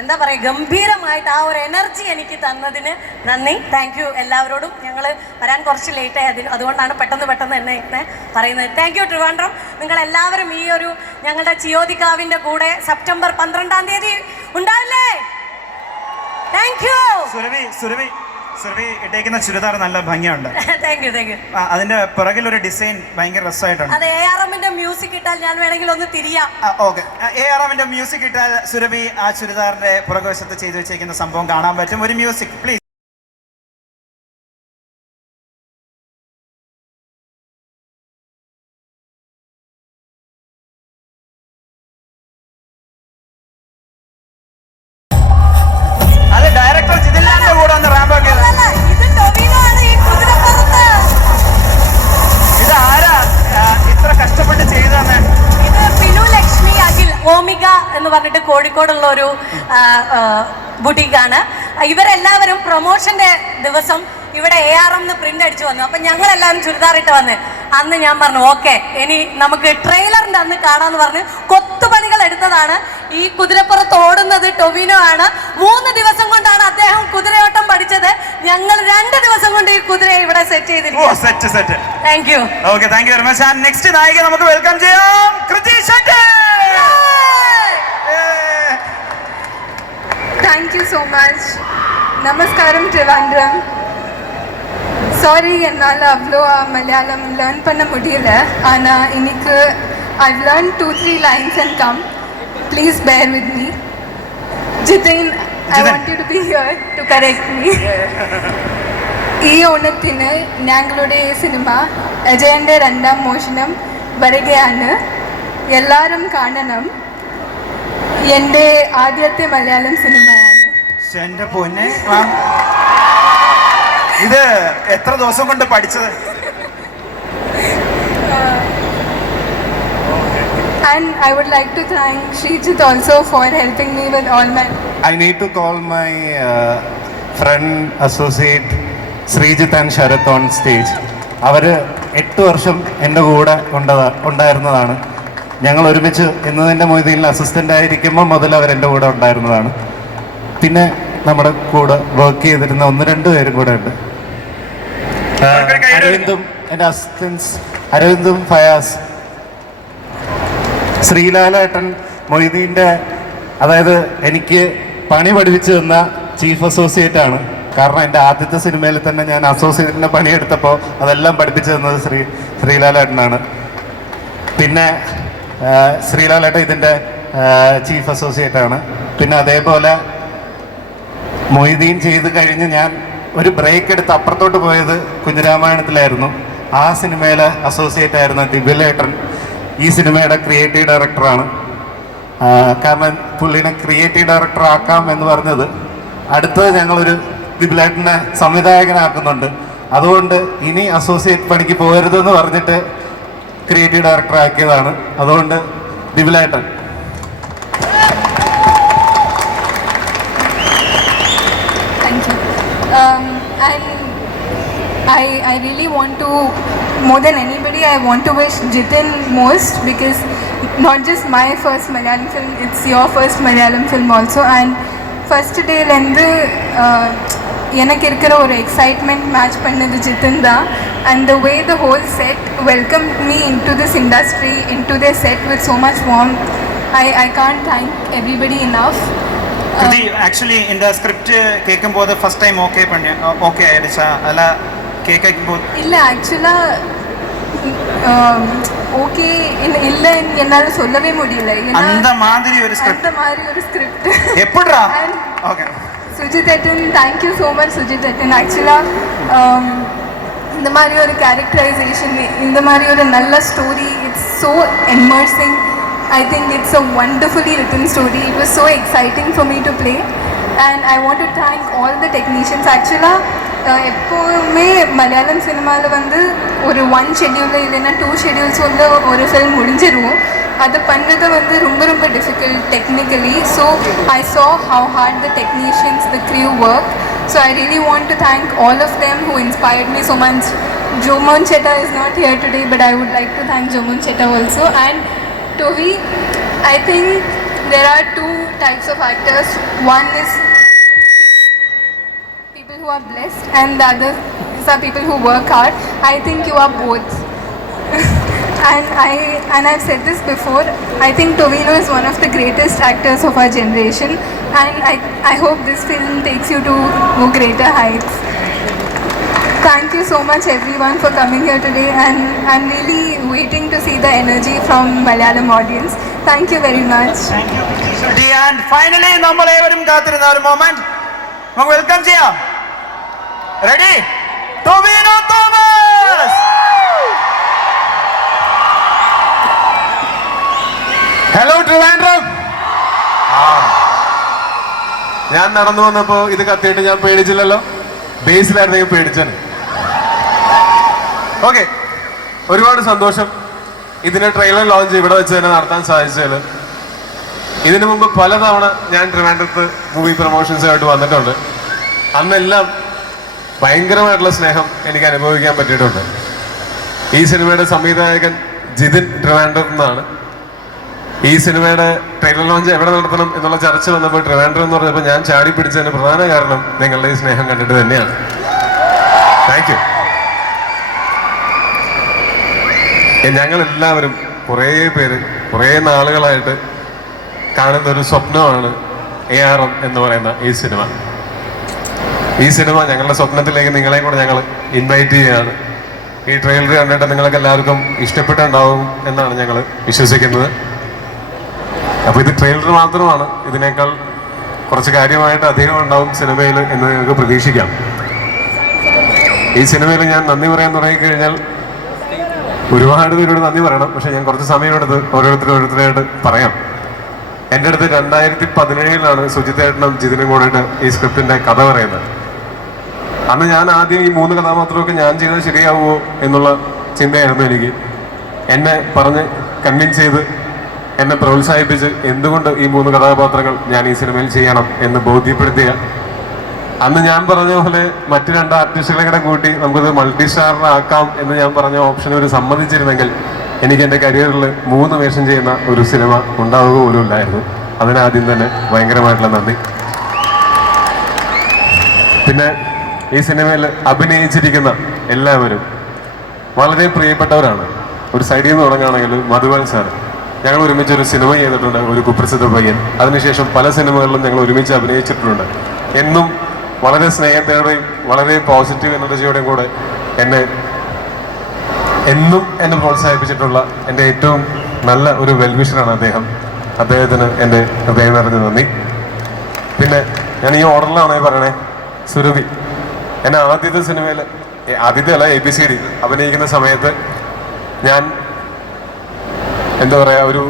എന്താ പറയുക, ഗംഭീരമായിട്ട് ആ ഒരു എനർജി എനിക്ക് തന്നതിന് നന്ദി. താങ്ക് യു എല്ലാവരോടും. ഞങ്ങൾ വരാൻ കുറച്ച് ലേറ്റായി, അതുകൊണ്ടാണ് പെട്ടെന്ന് എന്നെ പറയുന്നത്. Thank you Trivandrum. നിങ്ങളെല്ലാവരും ഈ ഒരു ഞങ്ങളുടെ ചിയോദിക്കാവിൻ്റെ കൂടെ സെപ്റ്റംബർ 12-ാം തീയതി ഉണ്ടാവില്ലേ? Thank you. സുരഭി ഇട്ടേക്കുന്ന ചുരിദാർ നല്ല ഭംഗിയുണ്ട്. Thank you. അതിന്റെ പിറകിൽ ഒരു ഡിസൈൻ ഭയങ്കര രസമായിട്ടുണ്ട്. അത് ARMന്റെ മ്യൂസിക് ഇട്ടാൽ ഞാൻ വേണമെങ്കിൽ ഒന്ന് തിരിയാം. ഓക്കെ, ARMന്റെ മ്യൂസിക് ഇട്ടാൽ സുരഭി ആ ചുരിദാറിന്റെ പുറകുവശത്ത് ചെയ്തു വെച്ചേക്കുന്ന സംഭവം കാണാൻ പറ്റും. ഒരു മ്യൂസിക് പ്ലീസ്. എന്ന് പറഞ്ഞിട്ട് കോഴിക്കോടുള്ള ഒരു ബുട്ടീക്കാണ്. ഇവരെല്ലാവരും പ്രൊമോഷന്റെ ദിവസം ഇവിടെ ARM പ്രിന്റ് അടിച്ചു വന്നു. അപ്പം ഞങ്ങളെല്ലാവരും ചുരിദാറിട്ട് വന്ന് അന്ന് ഞാൻ പറഞ്ഞു ഓക്കെ, ഇനി നമുക്ക് ട്രെയിലറിന്റെ അന്ന് കാണാമെന്ന് പറഞ്ഞ് കൊത്തുപണികൾ എടുത്തതാണ്. ഈ കുതിരപ്പുറത്ത് ഓടുന്നത് ടൊവിനോ ആണ്. 3 ദിവസം കൊണ്ടാണ് അദ്ദേഹം കുതിരയോട്ടം പഠിച്ചത്. ഞങ്ങൾ 2 ദിവസം കൊണ്ട് ഈ കുതിരയെ ഇവിടെ സെറ്റ് ചെയ്തിരിക്കുന്നു. Thank you. Okay, thank you very much. And next നായിക നമുക്ക് വെൽക്കം ചെയ്യാം, കൃതി Shetty. Thank you so much. Namaskaram Trivandrum. Sorry என்னால் அவ்வளோ மலையாளம் லேர்ன் பண்ண முடியல. ஆனால் இன்னைக்கு I've learned 2-3 lines and come. Please bear with me. Jitin, I want you to be here to correct me. ഈ ഓണത്തിന് ഞങ്ങളുടെ സിനിമ അജയൻ്റെ 2ാം മോഷണം വരികയാണ്. എല്ലാവരും കാണണം. എൻ്റെ ആദ്യത്തെ മലയാളം സിനിമയാണ്. എന്റെ പൊന്നെ, ഇത് എത്ര ദിവസം കൊണ്ട് പഠിച്ചത്? And I would like to thank Srijit also for helping me with all my... I need to call my friend, associate Srijit and Sharath on stage. അവർ 8 വർഷം എൻ്റെ കൂടെ ഉണ്ടായിരുന്നതാണ്. ഞങ്ങൾ ഒരുമിച്ച് ഇന്നതിൻ്റെ മൊയ്തീനിൽ അസിസ്റ്റൻ്റ് ആയിരിക്കുമ്പോൾ മുതൽ അവരെൻ്റെ കൂടെ ഉണ്ടായിരുന്നതാണ്. പിന്നെ നമ്മുടെ കൂടെ വർക്ക് ചെയ്തിരുന്ന 1-2 പേരും കൂടെ ഉണ്ട്. അരവിന്ദും എൻ്റെ അസിസ്റ്റൻസ്, അരവിന്ദും ഫയാസ്, ശ്രീലാലേട്ടൻ മൊയ്തീൻ്റെ, അതായത് എനിക്ക് പണി പഠിപ്പിച്ചു തന്ന ചീഫ് അസോസിയേറ്റ് ആണ്. കാരണം എൻ്റെ ആദ്യത്തെ സിനിമയിൽ തന്നെ ഞാൻ അസോസിയേറ്റിൻ്റെ പണിയെടുത്തപ്പോൾ അതെല്ലാം പഠിപ്പിച്ചു തന്നത് ശ്രീലാലേട്ടനാണ്. പിന്നെ ശ്രീലാലേട്ടൻ ഇതിൻ്റെ ചീഫ് അസോസിയേറ്റ് ആണ്. പിന്നെ അതേപോലെ മൊയ്തീൻ ചെയ്ത് കഴിഞ്ഞ് ഞാൻ ഒരു ബ്രേക്ക് എടുത്ത് അപ്പുറത്തോട്ട് പോയത് കുഞ്ഞിരാമായണത്തിലായിരുന്നു. ആ സിനിമയിലെ അസോസിയേറ്റ് ആയിരുന്ന ദിവ്യലേട്ടൻ ഈ സിനിമയുടെ ക്രിയേറ്റീവ് ഡയറക്ടറാണ്. കാരണം പുള്ളിനെ ക്രിയേറ്റീവ് ഡയറക്ടർ ആക്കാം എന്ന് പറഞ്ഞത്, അടുത്തത് ഞങ്ങളൊരു ദിവ്യലേട്ടനെ സംവിധായകനാക്കുന്നുണ്ട്. അതുകൊണ്ട് ഇനി അസോസിയേറ്റ് പണിക്ക് പോകരുതെന്ന് പറഞ്ഞിട്ട് ക്രിയേറ്റീവ് ഡയറക്ടർ ആക്കിയതാണ്. അതുകൊണ്ട് ദിവിലേട്ടൻ. Thank you. And I really want to, more than anybody, I want to wish Jitin most, because not just my first Malayalam film, it's your first Malayalam film also. And first day lendu எனக்கு இருக்கிற ஒரு excitement match பண்ணது ஜிதின் தான். And the way the whole set welcomed me into this industry, into their set with so much warmth, I can't thank everybody enough. இது actually இந்த script கேட்கும்போது first time okay ஆயிடுச்சா? அல்ல கேட்கும்போது இல்லை, ஆக்சுவலாக ஓகே இல்லை என்னால் சொல்லவே முடியல. அந்த மாதிரி ஒரு ஸ்கிரிப்ட், அந்த மாதிரி ஒரு ஸ்கிரிப்ட் எப்படிடா? ஓகே, சுஜித் எட்டன், தேங்க்யூ ஸோ மச் சுஜித் எட்டன். ஆக்சுவலாக இந்த மாதிரி ஒரு கேரக்டரைசேஷன், இந்த மாதிரி ஒரு நல்ல story, it's so immersing. I think it's a wonderfully written story. It was so exciting for me to play, and I want to thank all the technicians. Actually, எப்போவுமே மலையாளம் சினிமாவில் வந்து ஒரு 1 ஷெட்யூலில் இல்லைன்னா 2 ஷெட்யூல்ஸ் உள்ள ஒரு ஃபில்ம் முடிஞ்சிருவோம். அது பண்ணுறது வந்து ரொம்ப ரொம்ப difficult technically. So I saw how hard the technicians, the crew work. So I really want to thank all of them who inspired me so much. Jomon Chetta is not here today, but I would like to thank Jomon Chetta also. And Tovi, I think there are 2 types of actors. One is people who are blessed, and the other are people who work hard. I think you are both. and I've said this before, I think Tovino is one of the greatest actors of our generation, and I hope this film takes you to greater heights. Thank you so much everyone for coming here today, and I'm really waiting to see the energy from Malayalam audience. Thank you very much. Thank you. And finally നമ്മളേവരും കാത്തിരുന്ന ഒരു moment നമുക്ക് welcome ചെയ്യാം. Ready? Tovino Thomas. Hello Trivandrum. ഞാൻ നടന്നു വന്നപ്പോ ഇത് കത്തിയിട്ട് ഞാൻ പേടിച്ചില്ലല്ലോ. ബേസിലായിരുന്നെങ്കിൽ പേടിച്ചാണ്. Okay, ഒരുപാട് സന്തോഷം ഇതിന്റെ ട്രെയിലർ ലോഞ്ച് ഇവിടെ വെച്ച് തന്നെ നടത്താൻ സാധിച്ചത്. ഇതിനു മുമ്പ് പലതവണ ഞാൻ ട്രിവാൻഡ്രത്ത് മൂവി പ്രൊമോഷൻസുമായിട്ട് വന്നിട്ടുണ്ട്. അന്നെല്ലാം ഭയങ്കരമായിട്ടുള്ള സ്നേഹം എനിക്ക് അനുഭവിക്കാൻ പറ്റിയിട്ടുണ്ട്. ഈ സിനിമയുടെ സംവിധായകൻ ജിതിൻ ട്രിവാൻഡ്രത്ത് നിന്നാണ്. ഈ സിനിമയുടെ ട്രെയിലർ ലോഞ്ച് എവിടെ നടത്തണം എന്നുള്ള ചർച്ച വന്നപ്പോൾ ട്രിവാൻഡ്രം എന്ന് പറഞ്ഞപ്പോൾ ഞാൻ ചാടി പിടിച്ചതിന് പ്രധാന കാരണം നിങ്ങളുടെ ഈ സ്നേഹം കണ്ടിട്ട് തന്നെയാണ്. Thank you. ഞങ്ങളെല്ലാവരും കുറേ പേര് കുറേ നാളുകളായിട്ട് കാണുന്നൊരു സ്വപ്നമാണ് ARM എന്ന് പറയുന്ന ഈ സിനിമ. ഈ സിനിമ ഞങ്ങളുടെ സ്വപ്നത്തിലേക്ക് നിങ്ങളെ കൂടെ ഞങ്ങൾ ഇൻവൈറ്റ് ചെയ്യുകയാണ്. ഈ ട്രെയിലർ കണ്ടിട്ട് നിങ്ങൾക്ക് എല്ലാവർക്കും ഇഷ്ടപ്പെട്ടുണ്ടാവും എന്നാണ് ഞങ്ങൾ വിശ്വസിക്കുന്നത്. അപ്പോൾ ഇത് ട്രെയിലർ മാത്രമാണ്, ഇതിനേക്കാൾ കുറച്ച് കാര്യമായിട്ട് അധികം ഉണ്ടാവും സിനിമയിൽ എന്ന് നിങ്ങൾക്ക് പ്രതീക്ഷിക്കാം. ഈ സിനിമയിൽ ഞാൻ നന്ദി പറയാൻ തുടങ്ങിക്കഴിഞ്ഞാൽ ഒരുപാട് പേരോട് നന്ദി പറയണം. പക്ഷെ ഞാൻ കുറച്ച് സമയമെടുത്ത് ഓരോരുത്തരായിട്ട് പറയാം. എൻ്റെ അടുത്ത് 2017 സുജിത് ഏട്ടനും ജിതിനും കൂടിയിട്ട് ഈ സ്ക്രിപ്റ്റിൻ്റെ കഥ പറയുന്നത്. അന്ന് ഞാൻ ആദ്യം ഈ 3 കഥാപാത്രമൊക്കെ ഞാൻ ചെയ്താൽ ശരിയാവുമോ എന്നുള്ള ചിന്തയായിരുന്നു എനിക്ക്. എന്നെ പറഞ്ഞ് കൺവിൻസ് ചെയ്ത് എന്നെ പ്രോത്സാഹിപ്പിച്ച് എന്തുകൊണ്ട് ഈ 3 കഥാപാത്രങ്ങൾ ഞാൻ ഈ സിനിമയിൽ ചെയ്യണം എന്ന് ബോധ്യപ്പെടുത്തിയ, അന്ന് ഞാൻ പറഞ്ഞ പോലെ മറ്റു 2 ആർട്ടിസ്റ്റുകളെ കൂടെ കൂട്ടി നമുക്കത് മൾട്ടി സ്റ്റാറിനാക്കാം എന്ന് ഞാൻ പറഞ്ഞ ഓപ്ഷൻ ഒരു സമ്മതിച്ചിരുന്നെങ്കിൽ എനിക്ക് എൻ്റെ കരിയറിൽ 3 വേഷം ചെയ്യുന്ന ഒരു സിനിമ ഉണ്ടാവുക പോലും ഇല്ലായിരുന്നു. അതിനാദ്യം തന്നെ ഭയങ്കരമായിട്ടുള്ള നന്ദി. പിന്നെ ഈ സിനിമയിൽ അഭിനയിച്ചിരിക്കുന്ന എല്ലാവരും വളരെ പ്രിയപ്പെട്ടവരാണ്. ഒരു സൈഡിൽ നിന്ന് തുടങ്ങുകയാണെങ്കിൽ മധുബൻ സാർ, ഞങ്ങൾ ഒരുമിച്ച് ഒരു സിനിമ ചെയ്തിട്ടുണ്ട്, ഒരു കുപ്രസിദ്ധ പയ്യൻ. അതിനുശേഷം പല സിനിമകളിലും ഞങ്ങൾ ഒരുമിച്ച് അഭിനയിച്ചിട്ടുണ്ട്. എന്നും വളരെ സ്നേഹത്തോടെയും വളരെ പോസിറ്റീവ് എനർജിയോടെയും കൂടെ എന്നും എന്നെ പ്രോത്സാഹിപ്പിച്ചിട്ടുള്ള എൻ്റെ ഏറ്റവും നല്ല ഒരു വെൽവിഷറാണ് അദ്ദേഹം. അദ്ദേഹത്തിന് എൻ്റെ ഹൃദയം നിറഞ്ഞ നന്ദി. പിന്നെ ഞാൻ ഈ ഓർഡറിലാണ് പറയണേ. സുരഭി എന്നെ ആദ്യത്തെ സിനിമയിൽ, ആദ്യത്തെ അല്ല ABCD അഭിനയിക്കുന്ന സമയത്ത് ഞാൻ എന്താ പറയുക, ഒരു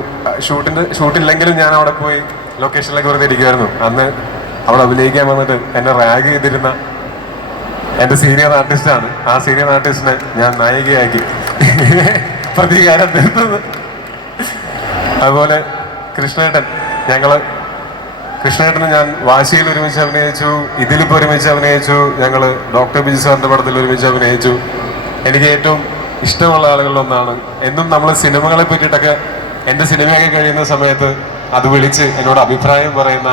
ഷൂട്ടില്ലെങ്കിലും ഞാൻ അവിടെ പോയി ലൊക്കേഷനിലേക്ക് വെറുതെ ഇരിക്കുമായിരുന്നു. അന്ന് അവിടെ അഭിനയിക്കാൻ വന്നിട്ട് എന്നെ റാഗ് ചെയ്തിരുന്ന എൻ്റെ സീനിയർ ആർട്ടിസ്റ്റാണ്. ആ സീനിയർ ആർട്ടിസ്റ്റിനെ ഞാൻ നായികയാക്കി പ്രതികാരം തീർത്തത്. അതുപോലെ കൃഷ്ണേട്ടൻ, കൃഷ്ണേട്ടന് ഞാൻ വാശിയിൽ ഒരുമിച്ച് അഭിനയിച്ചു, ഇതിലിപ്പോൾ ഒരുമിച്ച് അഭിനയിച്ചു, ഞങ്ങൾ ഡോക്ടർ ബിജു സാറിൻ്റെ പടത്തിൽ ഒരുമിച്ച് അഭിനയിച്ചു. എനിക്ക് ഏറ്റവും ഇഷ്ടമുള്ള ആളുകളിലൊന്നാണ്. എന്നും നമ്മൾ സിനിമകളെ പറ്റിയിട്ടൊക്കെ എൻ്റെ സിനിമയൊക്കെ കഴിയുന്ന സമയത്ത് അത് വിളിച്ച് എന്നോട് അഭിപ്രായം പറയുന്ന,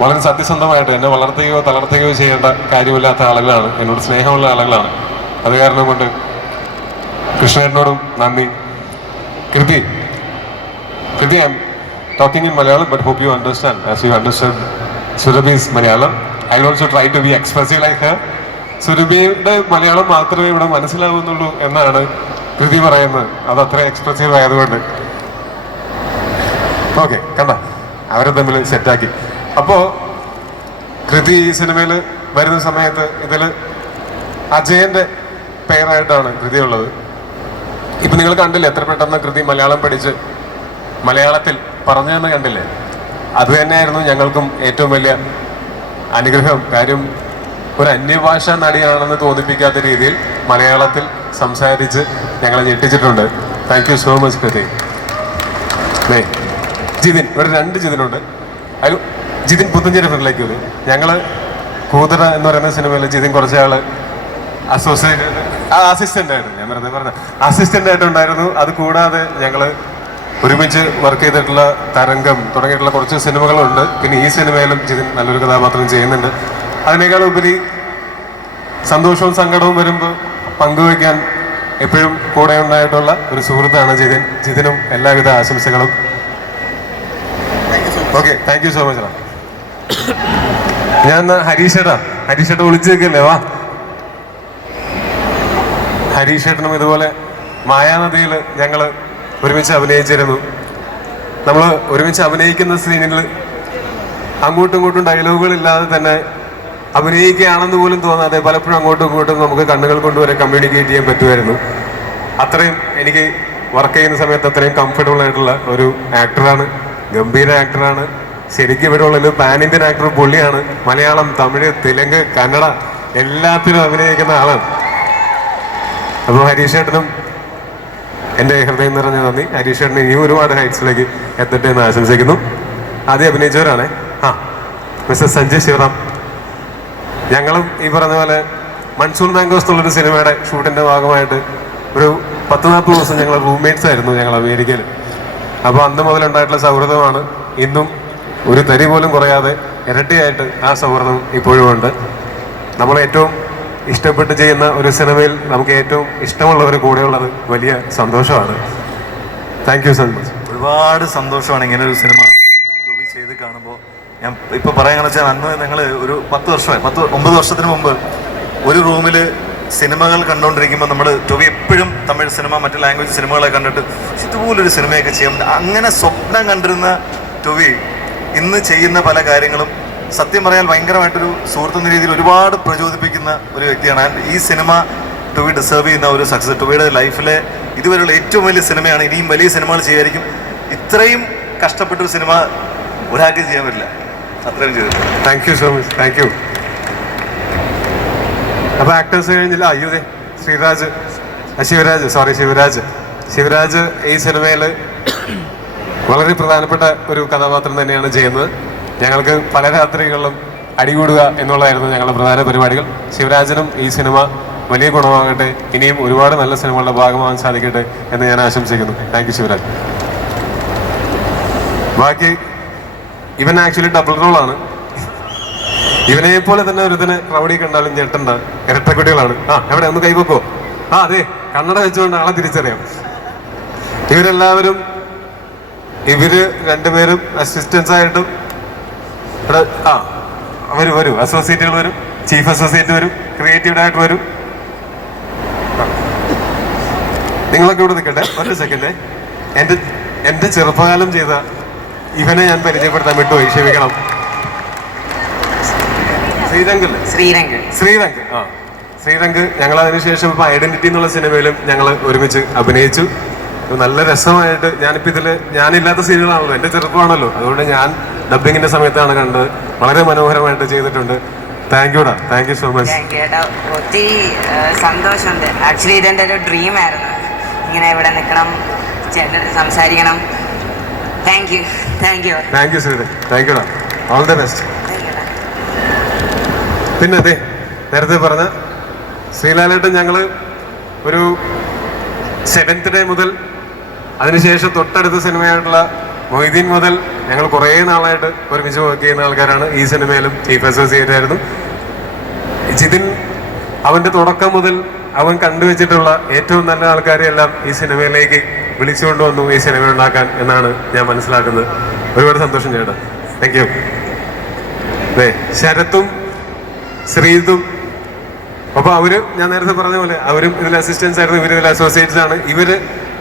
വളരെ സത്യസന്ധമായിട്ട് എന്നെ വളർത്തുകയോ തളർത്തുകയോ ചെയ്യേണ്ട കാര്യമില്ലാത്ത ആളുകളാണ്, എന്നോട് സ്നേഹമുള്ള ആളുകളാണ്. അത് കാരണം കൊണ്ട് കൃഷ്ണേട്ടനോടും നന്ദി. കൃതി, I M talking in Malayalam, but hope you understand. As you understood Surabhi's Malayalam, I'll also try to be expressive like her. സുരഭിയുടെ മലയാളം മാത്രമേ ഇവിടെ മനസ്സിലാവുന്നുള്ളൂ എന്നാണ് കൃതി പറയുന്നത്. അത് അത്ര എക്സ്പ്രസീവ് ആയതുകൊണ്ട്. ഓക്കെ, കണ്ട അവരെ തമ്മിൽ സെറ്റാക്കി. അപ്പോൾ കൃതി ഈ സിനിമയിൽ വരുന്ന സമയത്ത് ഇതിൽ അജയൻ്റെ പേരായിട്ടാണ് കൃതി ഉള്ളത്. ഇപ്പം നിങ്ങൾ കണ്ടില്ലേ എത്ര പെട്ടെന്ന് കൃതി മലയാളം പഠിച്ച് മലയാളത്തിൽ പറഞ്ഞതെന്ന് കണ്ടില്ലേ? അത് തന്നെയായിരുന്നു ഞങ്ങൾക്കും ഏറ്റവും വലിയ അനുഗ്രഹം. കാര്യം ഒരു അന്യഭാഷാ നടിയാണെന്ന് തോന്നിപ്പിക്കാത്ത രീതിയിൽ മലയാളത്തിൽ സംസാരിച്ച് ഞങ്ങളെ ഞെട്ടിച്ചിട്ടുണ്ട്. താങ്ക് യു സോ മച്ച് കൃതി. ജിതിൻ, ഒരു 2 ജിതിനുണ്ട്. അതിൽ ജിതിൻ പുത്തഞ്ചേരി ഫ്രണ്ടിലേക്ക് വരും. ഞങ്ങൾ കൂതറ എന്ന് പറയുന്ന സിനിമയിൽ ജിതിൻ കുറച്ചാൾ അസിസ്റ്റൻ്റ് ആയിരുന്നു. ഞാൻ വെറുതെ പറഞ്ഞ അസിസ്റ്റൻ്റ് ആയിട്ടുണ്ടായിരുന്നു. അത് കൂടാതെ ഞങ്ങൾ ഒരുമിച്ച് വർക്ക് ചെയ്തിട്ടുള്ള തരംഗം തുടങ്ങിയിട്ടുള്ള കുറച്ച് സിനിമകളുണ്ട്. പിന്നെ ഈ സിനിമയിലും ജിതിൻ നല്ലൊരു കഥാപാത്രം ചെയ്യുന്നുണ്ട്. അതിനേക്കാൾ ഉപരി സന്തോഷവും സങ്കടവും വരുമ്പോൾ പങ്കുവയ്ക്കാൻ എപ്പോഴും കൂടെ ഉണ്ടായിട്ടുള്ള ഒരു സുഹൃത്താണ് ജിതിൻ. ജിതിനും എല്ലാവിധ ആശംസകളും. Okay, thank you so much. ഞാൻ ഹരീഷേട്ടാ വിളിച്ചു നിൽക്കല്ലേ, വാ. ഹരീഷേട്ടനും ഇതുപോലെ മായാനദിയിൽ ഞങ്ങൾ ഒരുമിച്ച് അഭിനയിച്ചിരുന്നു. നമ്മൾ ഒരുമിച്ച് അഭിനയിക്കുന്ന സീനിൽ അങ്ങോട്ടും ഇങ്ങോട്ടും ഡയലോഗുകളില്ലാതെ തന്നെ അഭിനയിക്കുകയാണെന്ന് പോലും തോന്നാതെ പലപ്പോഴും അങ്ങോട്ടും ഇങ്ങോട്ടും നമുക്ക് കണ്ണുകൾ കൊണ്ടുവരെ കമ്മ്യൂണിക്കേറ്റ് ചെയ്യാൻ പറ്റുമായിരുന്നു. അത്രയും എനിക്ക് വർക്ക് ചെയ്യുന്ന സമയത്ത് അത്രയും കംഫർട്ടബിൾ ആയിട്ടുള്ള ഒരു ആക്ടറാണ്, ഗംഭീര ആക്ടറാണ്. ശരിക്കും ഇവിടെയുള്ള ഒരു പാൻ ഇന്ത്യൻ ആക്ടർ പുള്ളിയാണ്. മലയാളം, തമിഴ്, തെലുങ്ക്, കന്നഡ എല്ലാത്തിലും അഭിനയിക്കുന്ന ആളാണ്. അപ്പോൾ ഹരീഷേട്ടനും എൻ്റെ ഹൃദയം നിറഞ്ഞ നന്ദി. ഹരീഷേട്ടന് ഇനിയും ഒരുപാട് ഹൈറ്റ്സിലേക്ക് എത്തട്ടെ എന്ന് ആശംസിക്കുന്നു. ആദ്യം അഭിനയിച്ചവരാണ് മിസ്റ്റർ സഞ്ജയ് ശിവറാം. ഞങ്ങളും ഈ പറഞ്ഞ പോലെ മൺസൂൺ മാംഗോസ് എന്നുള്ളൊരു സിനിമയുടെ ഷൂട്ടിൻ്റെ ഭാഗമായിട്ട് ഒരു 10-40 ദിവസം ഞങ്ങൾ റൂംമേറ്റ്സ് ആയിരുന്നു ഞങ്ങൾ അമേരിക്കയിൽ. അപ്പോൾ അന്ന് മുതലുണ്ടായിട്ടുള്ള സൗഹൃദമാണ് ഇന്നും ഒരു തരി പോലും കുറയാതെ ഇരട്ടിയായിട്ട് ആ സൗഹൃദം ഇപ്പോഴും ഉണ്ട്. നമ്മൾ ഏറ്റവും ഇഷ്ടപ്പെട്ട് ചെയ്യുന്ന ഒരു സിനിമയിൽ നമുക്ക് ഏറ്റവും ഇഷ്ടമുള്ളവർ കൂടെയുള്ളത് വലിയ സന്തോഷമാണ്. Thank you so much. ഒരുപാട് സന്തോഷമാണ് ഇങ്ങനെ ഒരു സിനിമ ടോബി ചെയ്ത് കാണുമ്പോൾ. ഞാൻ ഇപ്പോൾ പറയാമെന്ന് വെച്ചാൽ അന്ന് ഞങ്ങൾ ഒരു 9 വർഷത്തിന് മുമ്പ് ഒരു റൂമിൽ സിനിമകൾ കണ്ടുകൊണ്ടിരിക്കുമ്പോൾ നമ്മൾ ടോബി എപ്പോഴും തമിഴ് സിനിമ, മറ്റ് ലാംഗ്വേജ് സിനിമകളെ കണ്ടിട്ട് ഇതുപോലൊരു സിനിമയൊക്കെ ചെയ്യാൻ അങ്ങനെ സ്വപ്നം കണ്ടിരുന്ന ടോബി ഇന്ന് ചെയ്യുന്ന പല കാര്യങ്ങളും സത്യം പറയാൻ ഭയങ്കരമായിട്ടൊരു സുഹൃത്തെന്ന രീതിയിൽ ഒരുപാട് പ്രചോദിപ്പിക്കുന്ന ഒരു വ്യക്തിയാണ്. ഈ സിനിമ ടോബി ഡിസേർവ് ചെയ്യുന്ന ഒരു സക്സസ്. ടോബിയുടെ ലൈഫിലെ ഇതുവരെയുള്ള ഏറ്റവും വലിയ സിനിമയാണ്. ഇനിയും വലിയ സിനിമകൾ ചെയ്യായിരിക്കും. ഇത്രയും കഷ്ടപ്പെട്ടൊരു സിനിമ ഒരാൾക്കും ചെയ്യാൻ പറ്റില്ല. അത്രയും ചെയ്തിട്ടുണ്ട്. Thank you so much. Thank you. അപ്പോൾ ആക്ടേഴ്സ് കഴിഞ്ഞില്ല. അയ്യോതെ ശിവരാജ് ഈ സിനിമയിൽ വളരെ പ്രധാനപ്പെട്ട ഒരു കഥാപാത്രം തന്നെയാണ് ചെയ്യുന്നത്. ഞങ്ങൾക്ക് പല രാത്രികളിലും അടികൂടുക എന്നുള്ളതായിരുന്നു ഞങ്ങളുടെ പ്രധാന പരിപാടികൾ. ശിവരാജനും ഈ സിനിമ വലിയ ഗുണമാകട്ടെ, ഇനിയും ഒരുപാട് നല്ല സിനിമകളുടെ ഭാഗമാകാൻ സാധിക്കട്ടെ എന്ന് ഞാൻ ആശംസിക്കുന്നു. Thank you Shivaraj. ബാക്കി ഇവൻ ആക്ച്വലി ഡബിൾ റോളാണ്. ഇവനെ പോലെ തന്നെ ഒരുതിനെ റൗഡി കണ്ടാലും ഞെട്ടണ്ട ഇരട്ടക്കുട്ടികളാണ്. എവിടെ ഒന്ന് കൈവെക്കോ? അതെ, കണ്ണട വെച്ചുകൊണ്ട് ആളെ തിരിച്ചറിയാം. ഇവരെല്ലാവരും ഇവര് 2 പേരും അസിസ്റ്റൻസ് ആയിട്ടും ഇവിടെ വരും, അസോസിയേറ്റുകൾ വരും, ചീഫ് അസോസിയേറ്റ് വരും, ക്രിയേറ്റീവ് ഡയറക്ടർ വരും. നിങ്ങളൊക്കെ ഇവിടെ നിൽക്കട്ടെ ഒരു സെക്കൻഡ്. എൻ്റെ ചെറുപ്പകാലം ചെയ്ത ഇവനെ ഞാൻ പരിചയപ്പെടുത്താൻ വിട്ടുപോയി, ക്ഷമിക്കണം. ശ്രീരംഗ് ഞങ്ങൾ അതിനുശേഷം ഇപ്പൊ ഐഡന്റിറ്റി എന്നുള്ള സിനിമയിലും ഞങ്ങൾ ഒരുമിച്ച് അഭിനയിച്ചു. നല്ല രസമായിട്ട്. ഞാനിപ്പോൾ ഞാനില്ലാത്ത സീനുകളാണല്ലോ, എൻ്റെ ചെറുപ്പമാണല്ലോ, അതുകൊണ്ട് ഞാൻ ഡബ്ബിങ്ങിന്റെ സമയത്താണ് കണ്ടത്. വളരെ മനോഹരമായിട്ട് ചെയ്തിട്ടുണ്ട്. താങ്ക്യൂടാ, താങ്ക് യു സോ മച്ച്. ചേട്ടാ ഒത്തിരി സന്തോഷമുണ്ട്. ആക്ച്വലി ഇതെൻ്റെ ഒരു ഡ്രീം ആയിരുന്നു, ഇങ്ങനെ ഇവിടെ നിൽക്കണം, ചേട്ടൻ സംസാരിക്കണം. താങ്ക് യു താങ്ക് യു സുഹൃത്ത്, താങ്ക്യൂടാ, ഓൾ ദ ബെസ്റ്റ്. പിന്നെ അതെ, നേരത്തെ പറഞ്ഞ ശ്രീലാലേട്ടൻ ഞങ്ങൾ ഒരു 7th ഡേ മുതൽ, അതിനുശേഷം തൊട്ടടുത്ത സിനിമയായിട്ടുള്ള മൊയ്തീൻ മുതൽ ഞങ്ങൾ കുറേ നാളായിട്ട് ഒരുമിച്ച് വർക്ക് ചെയ്യുന്ന ആൾക്കാരാണ്. ഈ സിനിമയിലും ചീഫ് അസോസിയേറ്റ് ആയിരുന്നു. ജിതിൻ അവൻ്റെ തുടക്കം മുതൽ അവൻ കണ്ടുവച്ചിട്ടുള്ള ഏറ്റവും നല്ല ആൾക്കാരെയെല്ലാം ഈ സിനിമയിലേക്ക് വിളിച്ചുകൊണ്ടുവന്നു ഈ സിനിമ ഉണ്ടാക്കാൻ എന്നാണ് ഞാൻ മനസ്സിലാക്കുന്നത്. ഒരുപാട് സന്തോഷം ചേട്ടാ, താങ്ക് യു. അതെ, ശരത്തും ശ്രീതും, അപ്പോൾ അവര് ഞാൻ നേരത്തെ പറഞ്ഞ പോലെ അവരും ഇതിൽ അസിസ്റ്റൻസ് ആയിരുന്നു, ഇവർ ഇതിൽ അസോസിയേറ്റ്സ് ആണ്. ഇവര്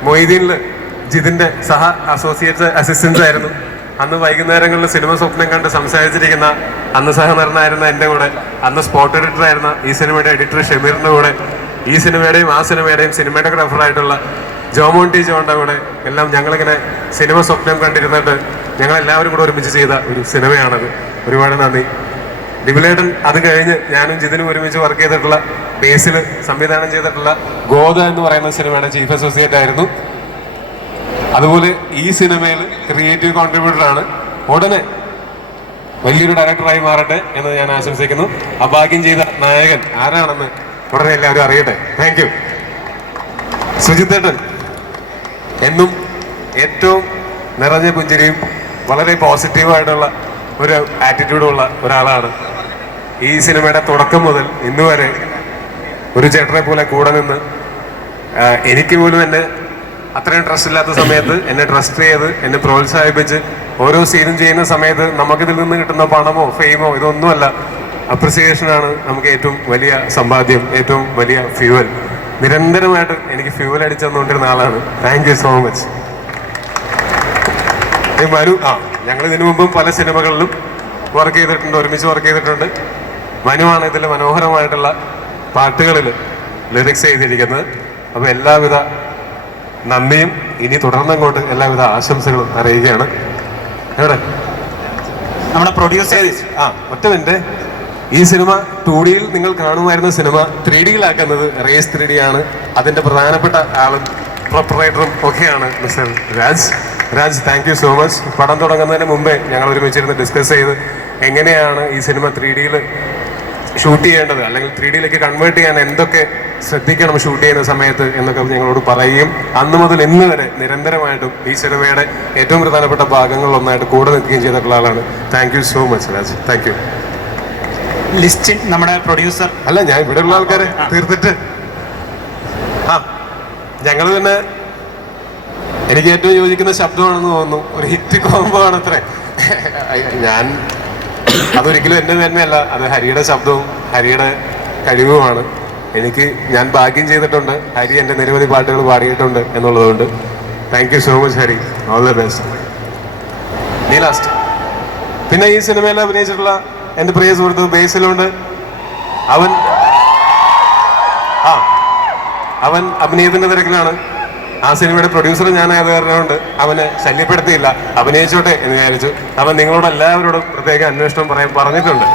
മൊയ്തീനിൽ ജിതിൻ്റെ സഹ അസിസ്റ്റൻസ് ആയിരുന്നു. അന്ന് വൈകുന്നേരങ്ങളിൽ സിനിമ സ്വപ്നം കണ്ട് സംസാരിച്ചിരിക്കുന്ന, അന്ന് സഹനടനായിരുന്ന എൻ്റെ കൂടെ, അന്ന് സ്പോട്ട് എഡിറ്റർ ആയിരുന്ന ഈ സിനിമയുടെ എഡിറ്റർ ഷമീറിൻ്റെ കൂടെ, ഈ സിനിമയുടെയും ആ സിനിമയുടെയും സിനിമാറ്റോഗ്രാഫറായിട്ടുള്ള ജോമോണ്ടി ജോണിൻ്റെ കൂടെ എല്ലാം ഞങ്ങളിങ്ങനെ സിനിമ സ്വപ്നം കണ്ടിരുന്നിട്ട് ഞങ്ങളെല്ലാവരും കൂടെ ഒരുമിച്ച് ചെയ്ത ഒരു സിനിമയാണത്. ഒരുപാട് നന്ദി. ദിബിലേട്ടൻ അത് കഴിഞ്ഞ് ഞാനും ജിതിനും ഒരുമിച്ച് വർക്ക് ചെയ്തിട്ടുള്ള, ബേസിൽ സംവിധാനം ചെയ്തിട്ടുള്ള ഗോദ എന്ന് പറയുന്ന സിനിമയുടെ ചീഫ് അസോസിയേറ്റ് ആയിരുന്നു. അതുപോലെ ഈ സിനിമയിൽ ക്രിയേറ്റീവ് കോൺട്രിബ്യൂട്ടറാണ്. ഉടനെ വലിയൊരു ഡയറക്ടറായി മാറട്ടെ എന്ന് ഞാൻ ആശംസിക്കുന്നു. ആ ഭാഗ്യം ചെയ്ത നായകൻ ആരാണെന്ന് ഉടനെ എല്ലാവരും അറിയട്ടെ. Thank you. സുജിത്തേട്ടൻ എന്നും ഏറ്റവും നിറഞ്ഞ പുഞ്ചിരിയും വളരെ പോസിറ്റീവായിട്ടുള്ള ഒരു ആറ്റിറ്റ്യൂഡുള്ള ഒരാളാണ്. ഈ സിനിമയുടെ തുടക്കം മുതൽ ഇന്ന് വരെ ഒരു ചേട്ടനെ പോലെ കൂടെ നിന്ന്, എനിക്ക് പോലും എന്നെ അത്രയും ട്രസ്റ്റ് ഇല്ലാത്ത സമയത്ത് എന്നെ ട്രസ്റ്റ് ചെയ്ത് എന്നെ പ്രോത്സാഹിപ്പിച്ച് ഓരോ സീനും ചെയ്യുന്ന സമയത്ത് നമുക്കിതിൽ നിന്ന് കിട്ടുന്ന പണമോ ഫെയിമോ ഇതൊന്നുമല്ല, അപ്രിസിയേഷനാണ് നമുക്ക് ഏറ്റവും വലിയ സമ്പാദ്യം, ഏറ്റവും വലിയ ഫ്യൂവൽ. നിരന്തരമായിട്ട് എനിക്ക് ഫ്യൂവൽ അടിച്ചു തന്നുകൊണ്ടിരുന്ന ആളാണ്. Thank you so much. Manu, ഞങ്ങൾ ഇതിനു മുമ്പും പല സിനിമകളിലും വർക്ക് ചെയ്തിട്ടുണ്ട്, ഒരുമിച്ച് വർക്ക് ചെയ്തിട്ടുണ്ട്. മനുവാണ് ഇതിൽ മനോഹരമായിട്ടുള്ള പാട്ടുകളിൽ ലിറിക്സ് ചെയ്തിരിക്കുന്നത്. അപ്പോൾ എല്ലാവിധ നന്ദിയും ഇനി തുടർന്നങ്ങോട്ട് എല്ലാവിധ ആശംസകളും അറിയുകയാണ്. എവിടെ നമ്മുടെ പ്രൊഡ്യൂസർ ഒറ്റ മിനിറ്റ്. ഈ സിനിമ 2D നിങ്ങൾ കാണുമായിരുന്ന സിനിമ 3D റേസ് 3D ആണ്. അതിൻ്റെ പ്രധാനപ്പെട്ട ആളും പ്രൊപ്പറേറ്ററും ഒക്കെയാണ് mister Raj. Thank you so much. പടം തുടങ്ങുന്നതിന് മുമ്പേ ഞങ്ങൾ ഒരുമിച്ചിരുന്ന് ഡിസ്കസ് ചെയ്ത് എങ്ങനെയാണ് ഈ സിനിമ 3D ഷൂട്ട് ചെയ്യേണ്ടത്, അല്ലെങ്കിൽ 3D കൺവേർട്ട് ചെയ്യാൻ എന്തൊക്കെ ശ്രദ്ധിക്കണം ഷൂട്ട് ചെയ്യുന്ന സമയത്ത് എന്നൊക്കെ ഞങ്ങളോട് പറയുകയും അന്ന് മുതൽ ഇന്ന് വരെ നിരന്തരമായിട്ടും ഈ സിനിമയുടെ ഏറ്റവും പ്രധാനപ്പെട്ട ഭാഗങ്ങളിലൊന്നായിട്ട് കൂടെ നിൽക്കുകയും ചെയ്തിട്ടുള്ള ആളാണ്. Thank you so much Raj. Thank you. List നമ്മുടെ പ്രൊഡ്യൂസർ അല്ല, ഞാൻ ഇവിടെയുള്ള ആൾക്കാരെ തീർത്തിട്ട് ഞങ്ങൾ തന്നെ എനിക്ക് ഏറ്റവും യോജിക്കുന്ന ശബ്ദമാണെന്ന് തോന്നുന്നു. ഒരു ഹിറ്റ് കോംബോ ആണ് അത്രേ. അതൊരിക്കലും എൻ്റെ തന്നെയല്ല, അത് ഹരിയുടെ ശബ്ദവും ഹരിയുടെ കഴിവുമാണ്. ഞാൻ ഭാഗ്യം ചെയ്തിട്ടുണ്ട്, ഹരി എൻ്റെ നിരവധി പാട്ടുകൾ പാടിയിട്ടുണ്ട് എന്നുള്ളതുകൊണ്ട്. Thank you so much Hari, all the best. നീ ലാസ്റ്റ്. പിന്നെ ഈ സിനിമയിൽ അഭിനയിച്ചിട്ടുള്ള എൻ്റെ പ്രിയ സുഹൃത്ത് ബേസിലുണ്ട്. അവൻ അഭിനയത്തിൻ്റെ തിരക്കിലാണ്. ആ സിനിമയുടെ പ്രൊഡ്യൂസർ ഞാനായത് കാരണമുണ്ട് അവനെ ശല്യപ്പെടുത്തിയില്ല, അഭിനയിച്ചോട്ടെ എന്ന് വിചാരിച്ചു. അവൻ നിങ്ങളോട് എല്ലാവരോടും പ്രത്യേക അന്വേഷണം പറഞ്ഞിട്ടുണ്ട്.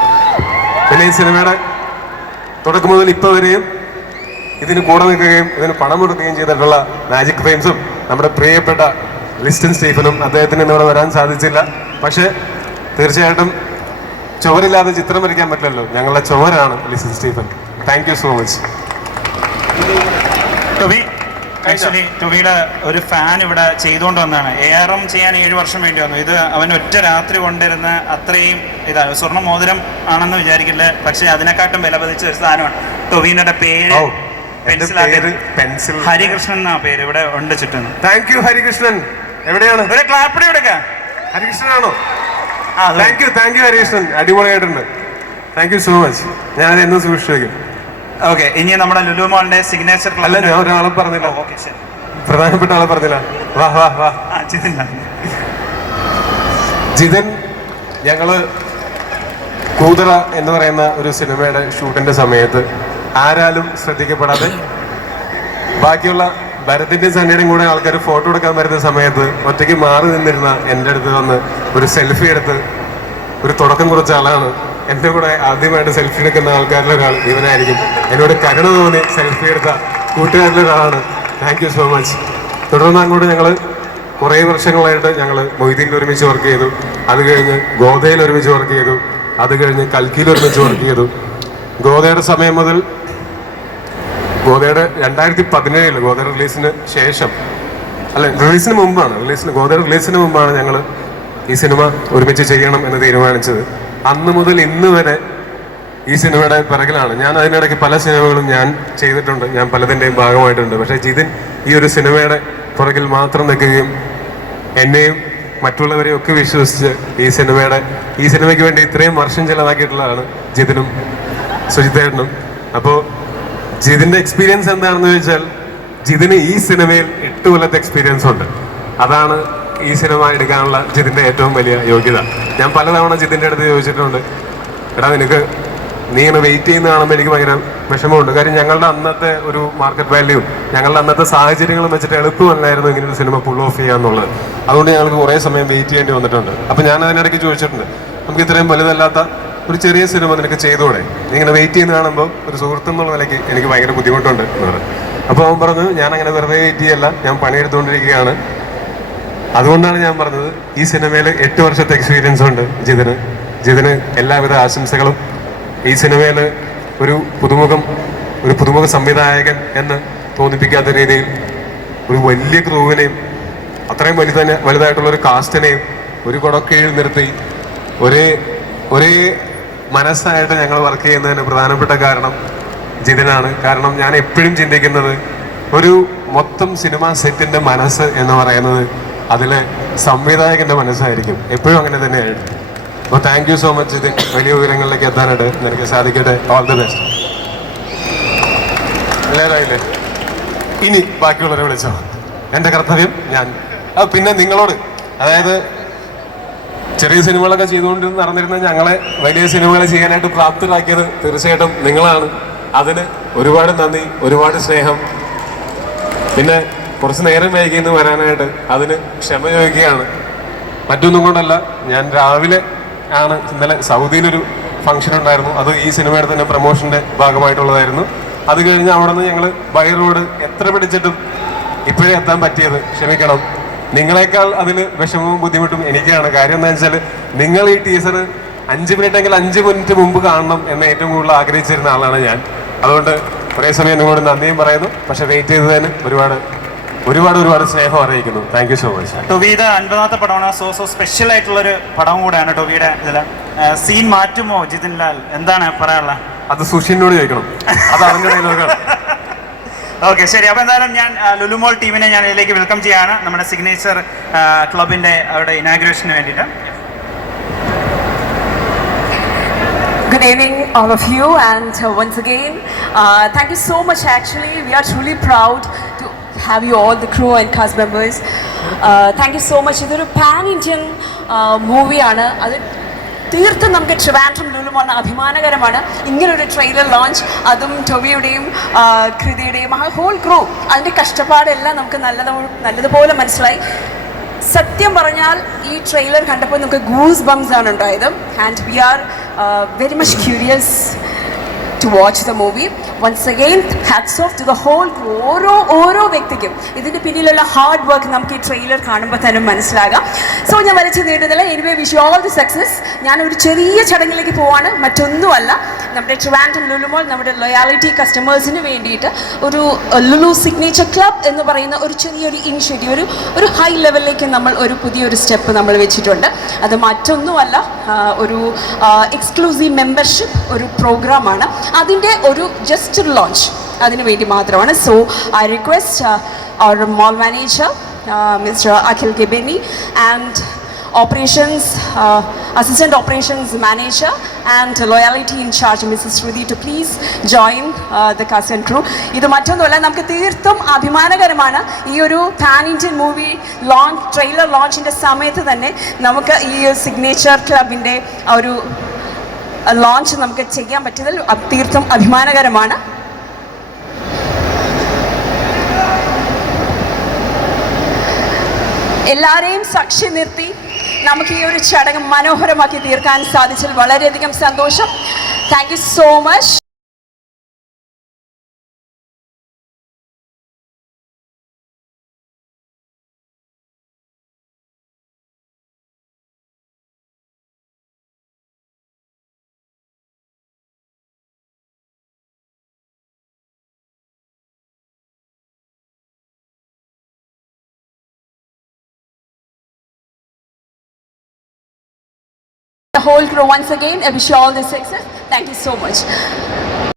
പിന്നെ ഈ സിനിമയുടെ തുടക്കം മുതൽ ഇപ്പോൾ വരെയും ഇതിന് കൂടെ നിൽക്കുകയും ഇതിന് പണം കൊടുക്കുകയും ചെയ്തിട്ടുള്ള മാജിക് ഫ്രെയിംസും നമ്മുടെ പ്രിയപ്പെട്ട ലിസ്റ്റൻ സ്റ്റീഫനും, അദ്ദേഹത്തിന് ഇന്നിവിടെ വരാൻ സാധിച്ചില്ല. പക്ഷേ തീർച്ചയായിട്ടും ചുവരില്ലാതെ ചിത്രം വരയ്ക്കാൻ പറ്റില്ലല്ലോ, ഞങ്ങളുടെ ചുവരാണ് Listin Stephen. Thank you so much. Actually ടൊവിയുടെ ഒരു ഫാൻ ഇവിടെ ചെയ്തുകൊണ്ട് വന്നതാണ്. ARM ചെയ്യാൻ 7 വർഷം വേണ്ടി വന്നു. ഇത് അവൻ ഒറ്റ രാത്രി കൊണ്ടിരുന്ന അത്രയും ഇതാണ്. സ്വർണ്ണ മോതിരം ആണെന്ന് വിചാരിക്കില്ല, പക്ഷെ അതിനെക്കാട്ടും വില പതിച്ച ഒരു സാധനമാണ്. ടൊവിനോയുടെ പേര് ഹരികൃഷ്ണൻ എന്നാ പേര്, ഇവിടെ ഉണ്ട് ചുറ്റും. Thank you Harikrishnan. എവിടെയാണ് ഇവിടെ ക്ലാപ്പടി എടുക്കാം. ഹരികൃഷ്ണനാണോ? താങ്ക് യു ഹരികൃഷ്ണൻ, അടിപൊളിയായിട്ടുണ്ട്. Thank you so much. ഞാൻ എന്നും സൂക്ഷിച്ചു വയ്ക്കും. ഓക്കെ, ഇനി നമ്മുടെ ലുലു മോളിന്റെ സിഗ്നേച്ചർ അല്ല, ഞാൻ ഒരാളെ പറഞ്ഞില്ല, ഓക്കെ ശരി, പ്രധാനപ്പെട്ട ആളെ പറഞ്ഞില്ല. വാ ജിതൻ. ഞങ്ങള് കൂതറ എന്ന് പറയുന്ന ഒരു സിനിമയുടെ ഷൂട്ടിന്റെ സമയത്ത് ആരാലും ശ്രദ്ധിക്കപ്പെടാതെ ബാക്കിയുള്ള ഭരതിന്റെയും സണ്ണിയുടെയും കൂടെ ആൾക്കാർ ഫോട്ടോ എടുക്കാൻ വരുന്ന സമയത്ത് ഒറ്റയ്ക്ക് മാറി നിന്നിരുന്ന എൻ്റെ അടുത്ത് വന്ന് ഒരു സെൽഫി എടുത്ത് ഒരു തുടക്കം കുറിച്ച ആളാണ് എൻ്റെ കൂടെ ആദ്യമായിട്ട് സെൽഫി എടുക്കുന്ന ആൾക്കാരിലൊരാൾ ഇവനായിരിക്കും. എന്നോട് കരുണ തോന്നി സെൽഫി എടുത്ത കൂട്ടുകാരിലൊരാളാണ്. Thank you so much. തുടർന്ന് അങ്ങോട്ട് ഞങ്ങൾ കുറേ വർഷങ്ങളായിട്ട് ഞങ്ങൾ മൊയ്തീനിൽ ഒരുമിച്ച് വർക്ക് ചെയ്തു. അത് കഴിഞ്ഞ് ഗോദയിൽ ഒരുമിച്ച് വർക്ക് ചെയ്തു. അത് കഴിഞ്ഞ് കൽക്കിയിൽ ഒരുമിച്ച് വർക്ക് ചെയ്തു. ഗോദയുടെ സമയം മുതൽ ഗോദയുടെ 2017 ഗോദയുടെ റിലീസിന് ശേഷം, അല്ല റിലീസിന് മുമ്പാണ്, ഗോദയുടെ റിലീസിന് മുമ്പാണ് ഞങ്ങൾ ഈ സിനിമ ഒരുമിച്ച് ചെയ്യണം എന്ന് തീരുമാനിച്ചത്. അന്ന് മുതൽ ഇന്ന് വരെ ഈ സിനിമയുടെ പിറകിലാണ് ഞാൻ. അതിനിടയ്ക്ക് പല സിനിമകളും ഞാൻ ചെയ്തിട്ടുണ്ട്, ഞാൻ പലതിൻ്റെയും ഭാഗമായിട്ടുണ്ട്. പക്ഷേ ജിതിൻ ഈ ഒരു സിനിമയുടെ പുറകിൽ മാത്രം നിൽക്കുകയും എന്നെയും മറ്റുള്ളവരെയും ഒക്കെ വിശ്വസിച്ച് ഈ സിനിമയ്ക്ക് വേണ്ടി ഇത്രയും വർഷം ചിലവാക്കിയിട്ടുള്ളതാണ് ജിതിനും സുജിത്തേട്ടനും. അപ്പോൾ ജിതിൻ്റെ എക്സ്പീരിയൻസ് എന്താണെന്ന് ചോദിച്ചാൽ, ജിതിന് ഈ സിനിമയിൽ 8 കൊല്ലത്തെ എക്സ്പീരിയൻസ് ഉണ്ട്. അതാണ് ഈ സിനിമ എടുക്കാനുള്ള ജിതിൻ്റെ ഏറ്റവും വലിയ യോഗ്യത. ഞാൻ പലതവണ ജിതിൻ്റെ അടുത്ത് ചോദിച്ചിട്ടുണ്ട്, എടാ നീ ഇങ്ങനെ വെയിറ്റ് ചെയ്യുന്ന കാണുമ്പോൾ എനിക്ക് ഭയങ്കര വിഷമമുണ്ട്. കാര്യം ഞങ്ങളുടെ അന്നത്തെ ഒരു മാർക്കറ്റ് വാല്യൂവും ഞങ്ങളുടെ അന്നത്തെ സാഹചര്യങ്ങളും വെച്ചിട്ട് എളുപ്പമല്ലായിരുന്നു ഇങ്ങനെ ഒരു സിനിമ പുൾ ഓഫ് ചെയ്യാന്നുള്ളത്. അതുകൊണ്ട് ഞങ്ങൾക്ക് കുറേ സമയം വെയിറ്റ് ചെയ്യേണ്ടി വന്നിട്ടുണ്ട്. അപ്പം ഞാൻ അതിനിടയ്ക്ക് ചോദിച്ചിട്ടുണ്ട്, നമുക്ക് ഇത്രയും വലുതല്ലാത്ത ഒരു ചെറിയ സിനിമ നിനക്ക് ചെയ്തുകൂടെ? നീ ഇങ്ങനെ വെയിറ്റ് ചെയ്യുന്ന കാണുമ്പോൾ ഒരു സുഹൃത്തെന്നുള്ള നിലയ്ക്ക് എനിക്ക് ഭയങ്കര ബുദ്ധിമുട്ടുണ്ട് എന്ന് പറഞ്ഞു. അപ്പോൾ അവൻ പറഞ്ഞു, ഞാൻ അങ്ങനെ വെറുതെ വെയിറ്റ് ചെയ്യല്ല, ഞാൻ പണിയെടുത്തുകൊണ്ടിരിക്കുകയാണ്. അതുകൊണ്ടാണ് ഞാൻ പറഞ്ഞത്, ഈ സിനിമയിൽ 8 വർഷത്തെ എക്സ്പീരിയൻസ് ഉണ്ട് ജിതിന് എല്ലാവിധ ആശംസകളും. ഈ സിനിമയിൽ ഒരു പുതുമുഖ സംവിധായകൻ എന്ന് തോന്നിപ്പിക്കാത്ത രീതിയിൽ ഒരു വലിയ ക്രൂവിനെയും അത്രയും വലുതായിട്ടുള്ള ഒരു കാസ്റ്റിനെയും ഒരു കുടക്കീഴിൽ നിർത്തി ഒരേ മനസ്സായിട്ട് ഞങ്ങൾ വർക്ക് ചെയ്യുന്നതിന് പ്രധാനപ്പെട്ട കാരണം ജിതിനാണ്. കാരണം ഞാൻ എപ്പോഴും ചിന്തിക്കുന്നത്, ഒരു മൊത്തം സിനിമ സെറ്റിൻ്റെ മനസ്സ് എന്ന് പറയുന്നത് അതിലെ സംവിധായകൻ്റെ മനസ്സായിരിക്കും. എപ്പോഴും അങ്ങനെ തന്നെയായിരുന്നു. അപ്പോൾ thank you so much Jithin. വലിയ ഉയരങ്ങളിലേക്ക് എത്താനായിട്ട് നിനക്ക് സാധിക്കട്ടെ. All the best. എല്ലാവരും ഇനി ബാക്കിയുള്ളവരെ വിളിച്ചോ. എൻ്റെ കർത്തവ്യം ഞാൻ പിന്നെ നിങ്ങളോട്, അതായത് ചെറിയ സിനിമകളൊക്കെ ചെയ്തുകൊണ്ട് നടന്നിരുന്ന ഞങ്ങളെ വലിയ സിനിമകൾ ചെയ്യാനായിട്ട് പ്രാപ്തരാക്കിയത് തീർച്ചയായിട്ടും നിങ്ങളാണ്. അതിന് ഒരുപാട് നന്ദി, ഒരുപാട് സ്നേഹം. പിന്നെ കുറച്ച് നേരം വൈകിന്ന് വരാനായിട്ട് അതിന് ക്ഷമ ചോദിക്കുകയാണ്. മറ്റൊന്നും കൊണ്ടല്ല, ഞാൻ രാവിലെ ആണ് ഇന്നലെ സൗദിയിലൊരു ഫംഗ്ഷൻ ഉണ്ടായിരുന്നു. അത് ഈ സിനിമയുടെ തന്നെ പ്രൊമോഷൻ്റെ ഭാഗമായിട്ടുള്ളതായിരുന്നു. അത് കഴിഞ്ഞ് അവിടെ നിന്ന് ഞങ്ങൾ ബൈ റോഡ് എത്ര പിടിച്ചിട്ടും ഇപ്പോഴേ എത്താൻ പറ്റിയത്. ക്ഷമിക്കണം, നിങ്ങളെക്കാൾ അതിന് വിഷമവും ബുദ്ധിമുട്ടും എനിക്കാണ്. കാര്യം എന്താ വെച്ചാൽ, നിങ്ങൾ ഈ ടീസർ 5 മിനിറ്റെങ്കിൽ 5 മിനിറ്റ് മുമ്പ് കാണണം എന്ന് ഏറ്റവും കൂടുതൽ ആഗ്രഹിച്ചിരുന്ന ആളാണ് ഞാൻ. അതുകൊണ്ട് ഒരേ സമയം നിങ്ങളോട് നന്ദിയും പറയുന്നു. പക്ഷെ വെയിറ്റ് ചെയ്തതിന് ഒരുപാട് സ്നേഹം അറിയിക്കുന്നു. Thank you so much. ടൊവിയുടെ 50ാമത്തെ പടമാണ്. സോ സ്പെഷ്യൽ ആയിട്ടുള്ളൊരു പടം കൂടെയാണ് ടൊവിയുടെ. ഇതിൽ സീൻ മാറ്റുമോ ജിതിൻ ലാൽ? എന്താണ് പറയാനുള്ളത്? അത് സുഷിനോട് ചോദിക്കണം, അത് അവൻ്റെ ഡയലോഗാണ്. ഓക്കെ, ശരി. അപ്പോൾ എന്തായാലും ഞാൻ ലുലുമോൾ ടീമിനെ ഞാൻ ഇതിലേക്ക് വെൽക്കം ചെയ്യാണ്, നമ്മുടെ സിഗ്നേച്ചർ ക്ലബിൻ്റെ അവിടെ ഇനാഗ്രേഷന് വേണ്ടിയിട്ട്. Good evening, all of you, and once again, thank you so much. Actually, we are truly proud to have you all, the crew and cast members. Thank you so much. ഇതൊരു pan Indian മൂവിയാണ്. അത് തീർത്തും നമുക്ക് ട്രിവാൻഡ്രം ലുലുമോളിന് അഭിമാനകരമാണ്. ഇങ്ങനൊരു trailer launch, അതും ടൊവിയുടെയും കൃതിയുടെയും ആ whole crew, അതിൻ്റെ കഷ്ടപ്പാടെല്ലാം നമുക്ക് നല്ലതുപോലെ മനസ്സിലായി. സത്യം പറഞ്ഞാൽ ഈ ട്രെയിലർ കണ്ടപ്പോൾ നമുക്ക് ഗൂസ് ബംസ് ആണ് ഉണ്ടായത്. And we are very much curious to watch the movie. Once again, hats off to the whole crew. ഓരോ വ്യക്തിക്കും ഇതിൻ്റെ പിന്നിലുള്ള ഹാർഡ് വർക്ക് നമുക്ക് ഈ ട്രെയിലർ കാണുമ്പോൾ തന്നെ മനസ്സിലാകാം. സോ ഞാൻ വലിച്ചു നീട്ടുന്നില്ല. Anyway wish you all the success. ഞാനൊരു ചെറിയ ചടങ്ങിലേക്ക് പോവാണ്, മറ്റൊന്നുമല്ല. നമ്മുടെ ട്രിവാൻഡ്രം ലുലുമോൾ നമ്മുടെ ലോയാലിറ്റി കസ്റ്റമേഴ്സിന് വേണ്ടിയിട്ട് ഒരു ലുലു സിഗ്നേച്ചർ ക്ലബ് എന്ന് പറയുന്ന ഒരു ചെറിയൊരു ഇനിഷ്യേറ്റീവ്, ഒരു ഹൈ ലെവലിലേക്ക് നമ്മൾ ഒരു പുതിയൊരു സ്റ്റെപ്പ് നമ്മൾ വെച്ചിട്ടുണ്ട്. അത് മറ്റൊന്നുമല്ല, ഒരു എക്സ്ക്ലൂസീവ് മെമ്പർഷിപ്പ് ഒരു പ്രോഗ്രാമാണ്. അതിൻ്റെ ഒരു ജസ്റ്റ് ലോഞ്ച് അതിന് വേണ്ടി മാത്രമാണ്. So I request our mall manager mister Akhil Gibini and operations assistant operations manager and loyalty in charge Mrs. Shruti to please join the cast and crew. ഇത് മറ്റൊന്നുമല്ല, നമുക്ക് തീർത്തും അഭിമാനകരമാണ്. ഈ ഒരു പാൻ ഇന്ത്യൻ മൂവി ട്രെയിലർ ലോഞ്ചിൻ്റെ സമയത്ത് തന്നെ നമുക്ക് ഈ സിഗ്നേച്ചർ ക്ലബിൻ്റെ ഒരു ലോഞ്ച് നമുക്ക് ചെയ്യാൻ പറ്റിയതിൽ തീർത്തും അഭിമാനകരമാണ്. എല്ലാവരെയും സാക്ഷി നിർത്തി നമുക്ക് ഈ ഒരു ചടങ്ങ് മനോഹരമാക്കി തീർക്കാൻ സാധിച്ചതിൽ വളരെയധികം സന്തോഷം. Thank you so much. The whole crew once again, I wish you all the success. Thank you so much.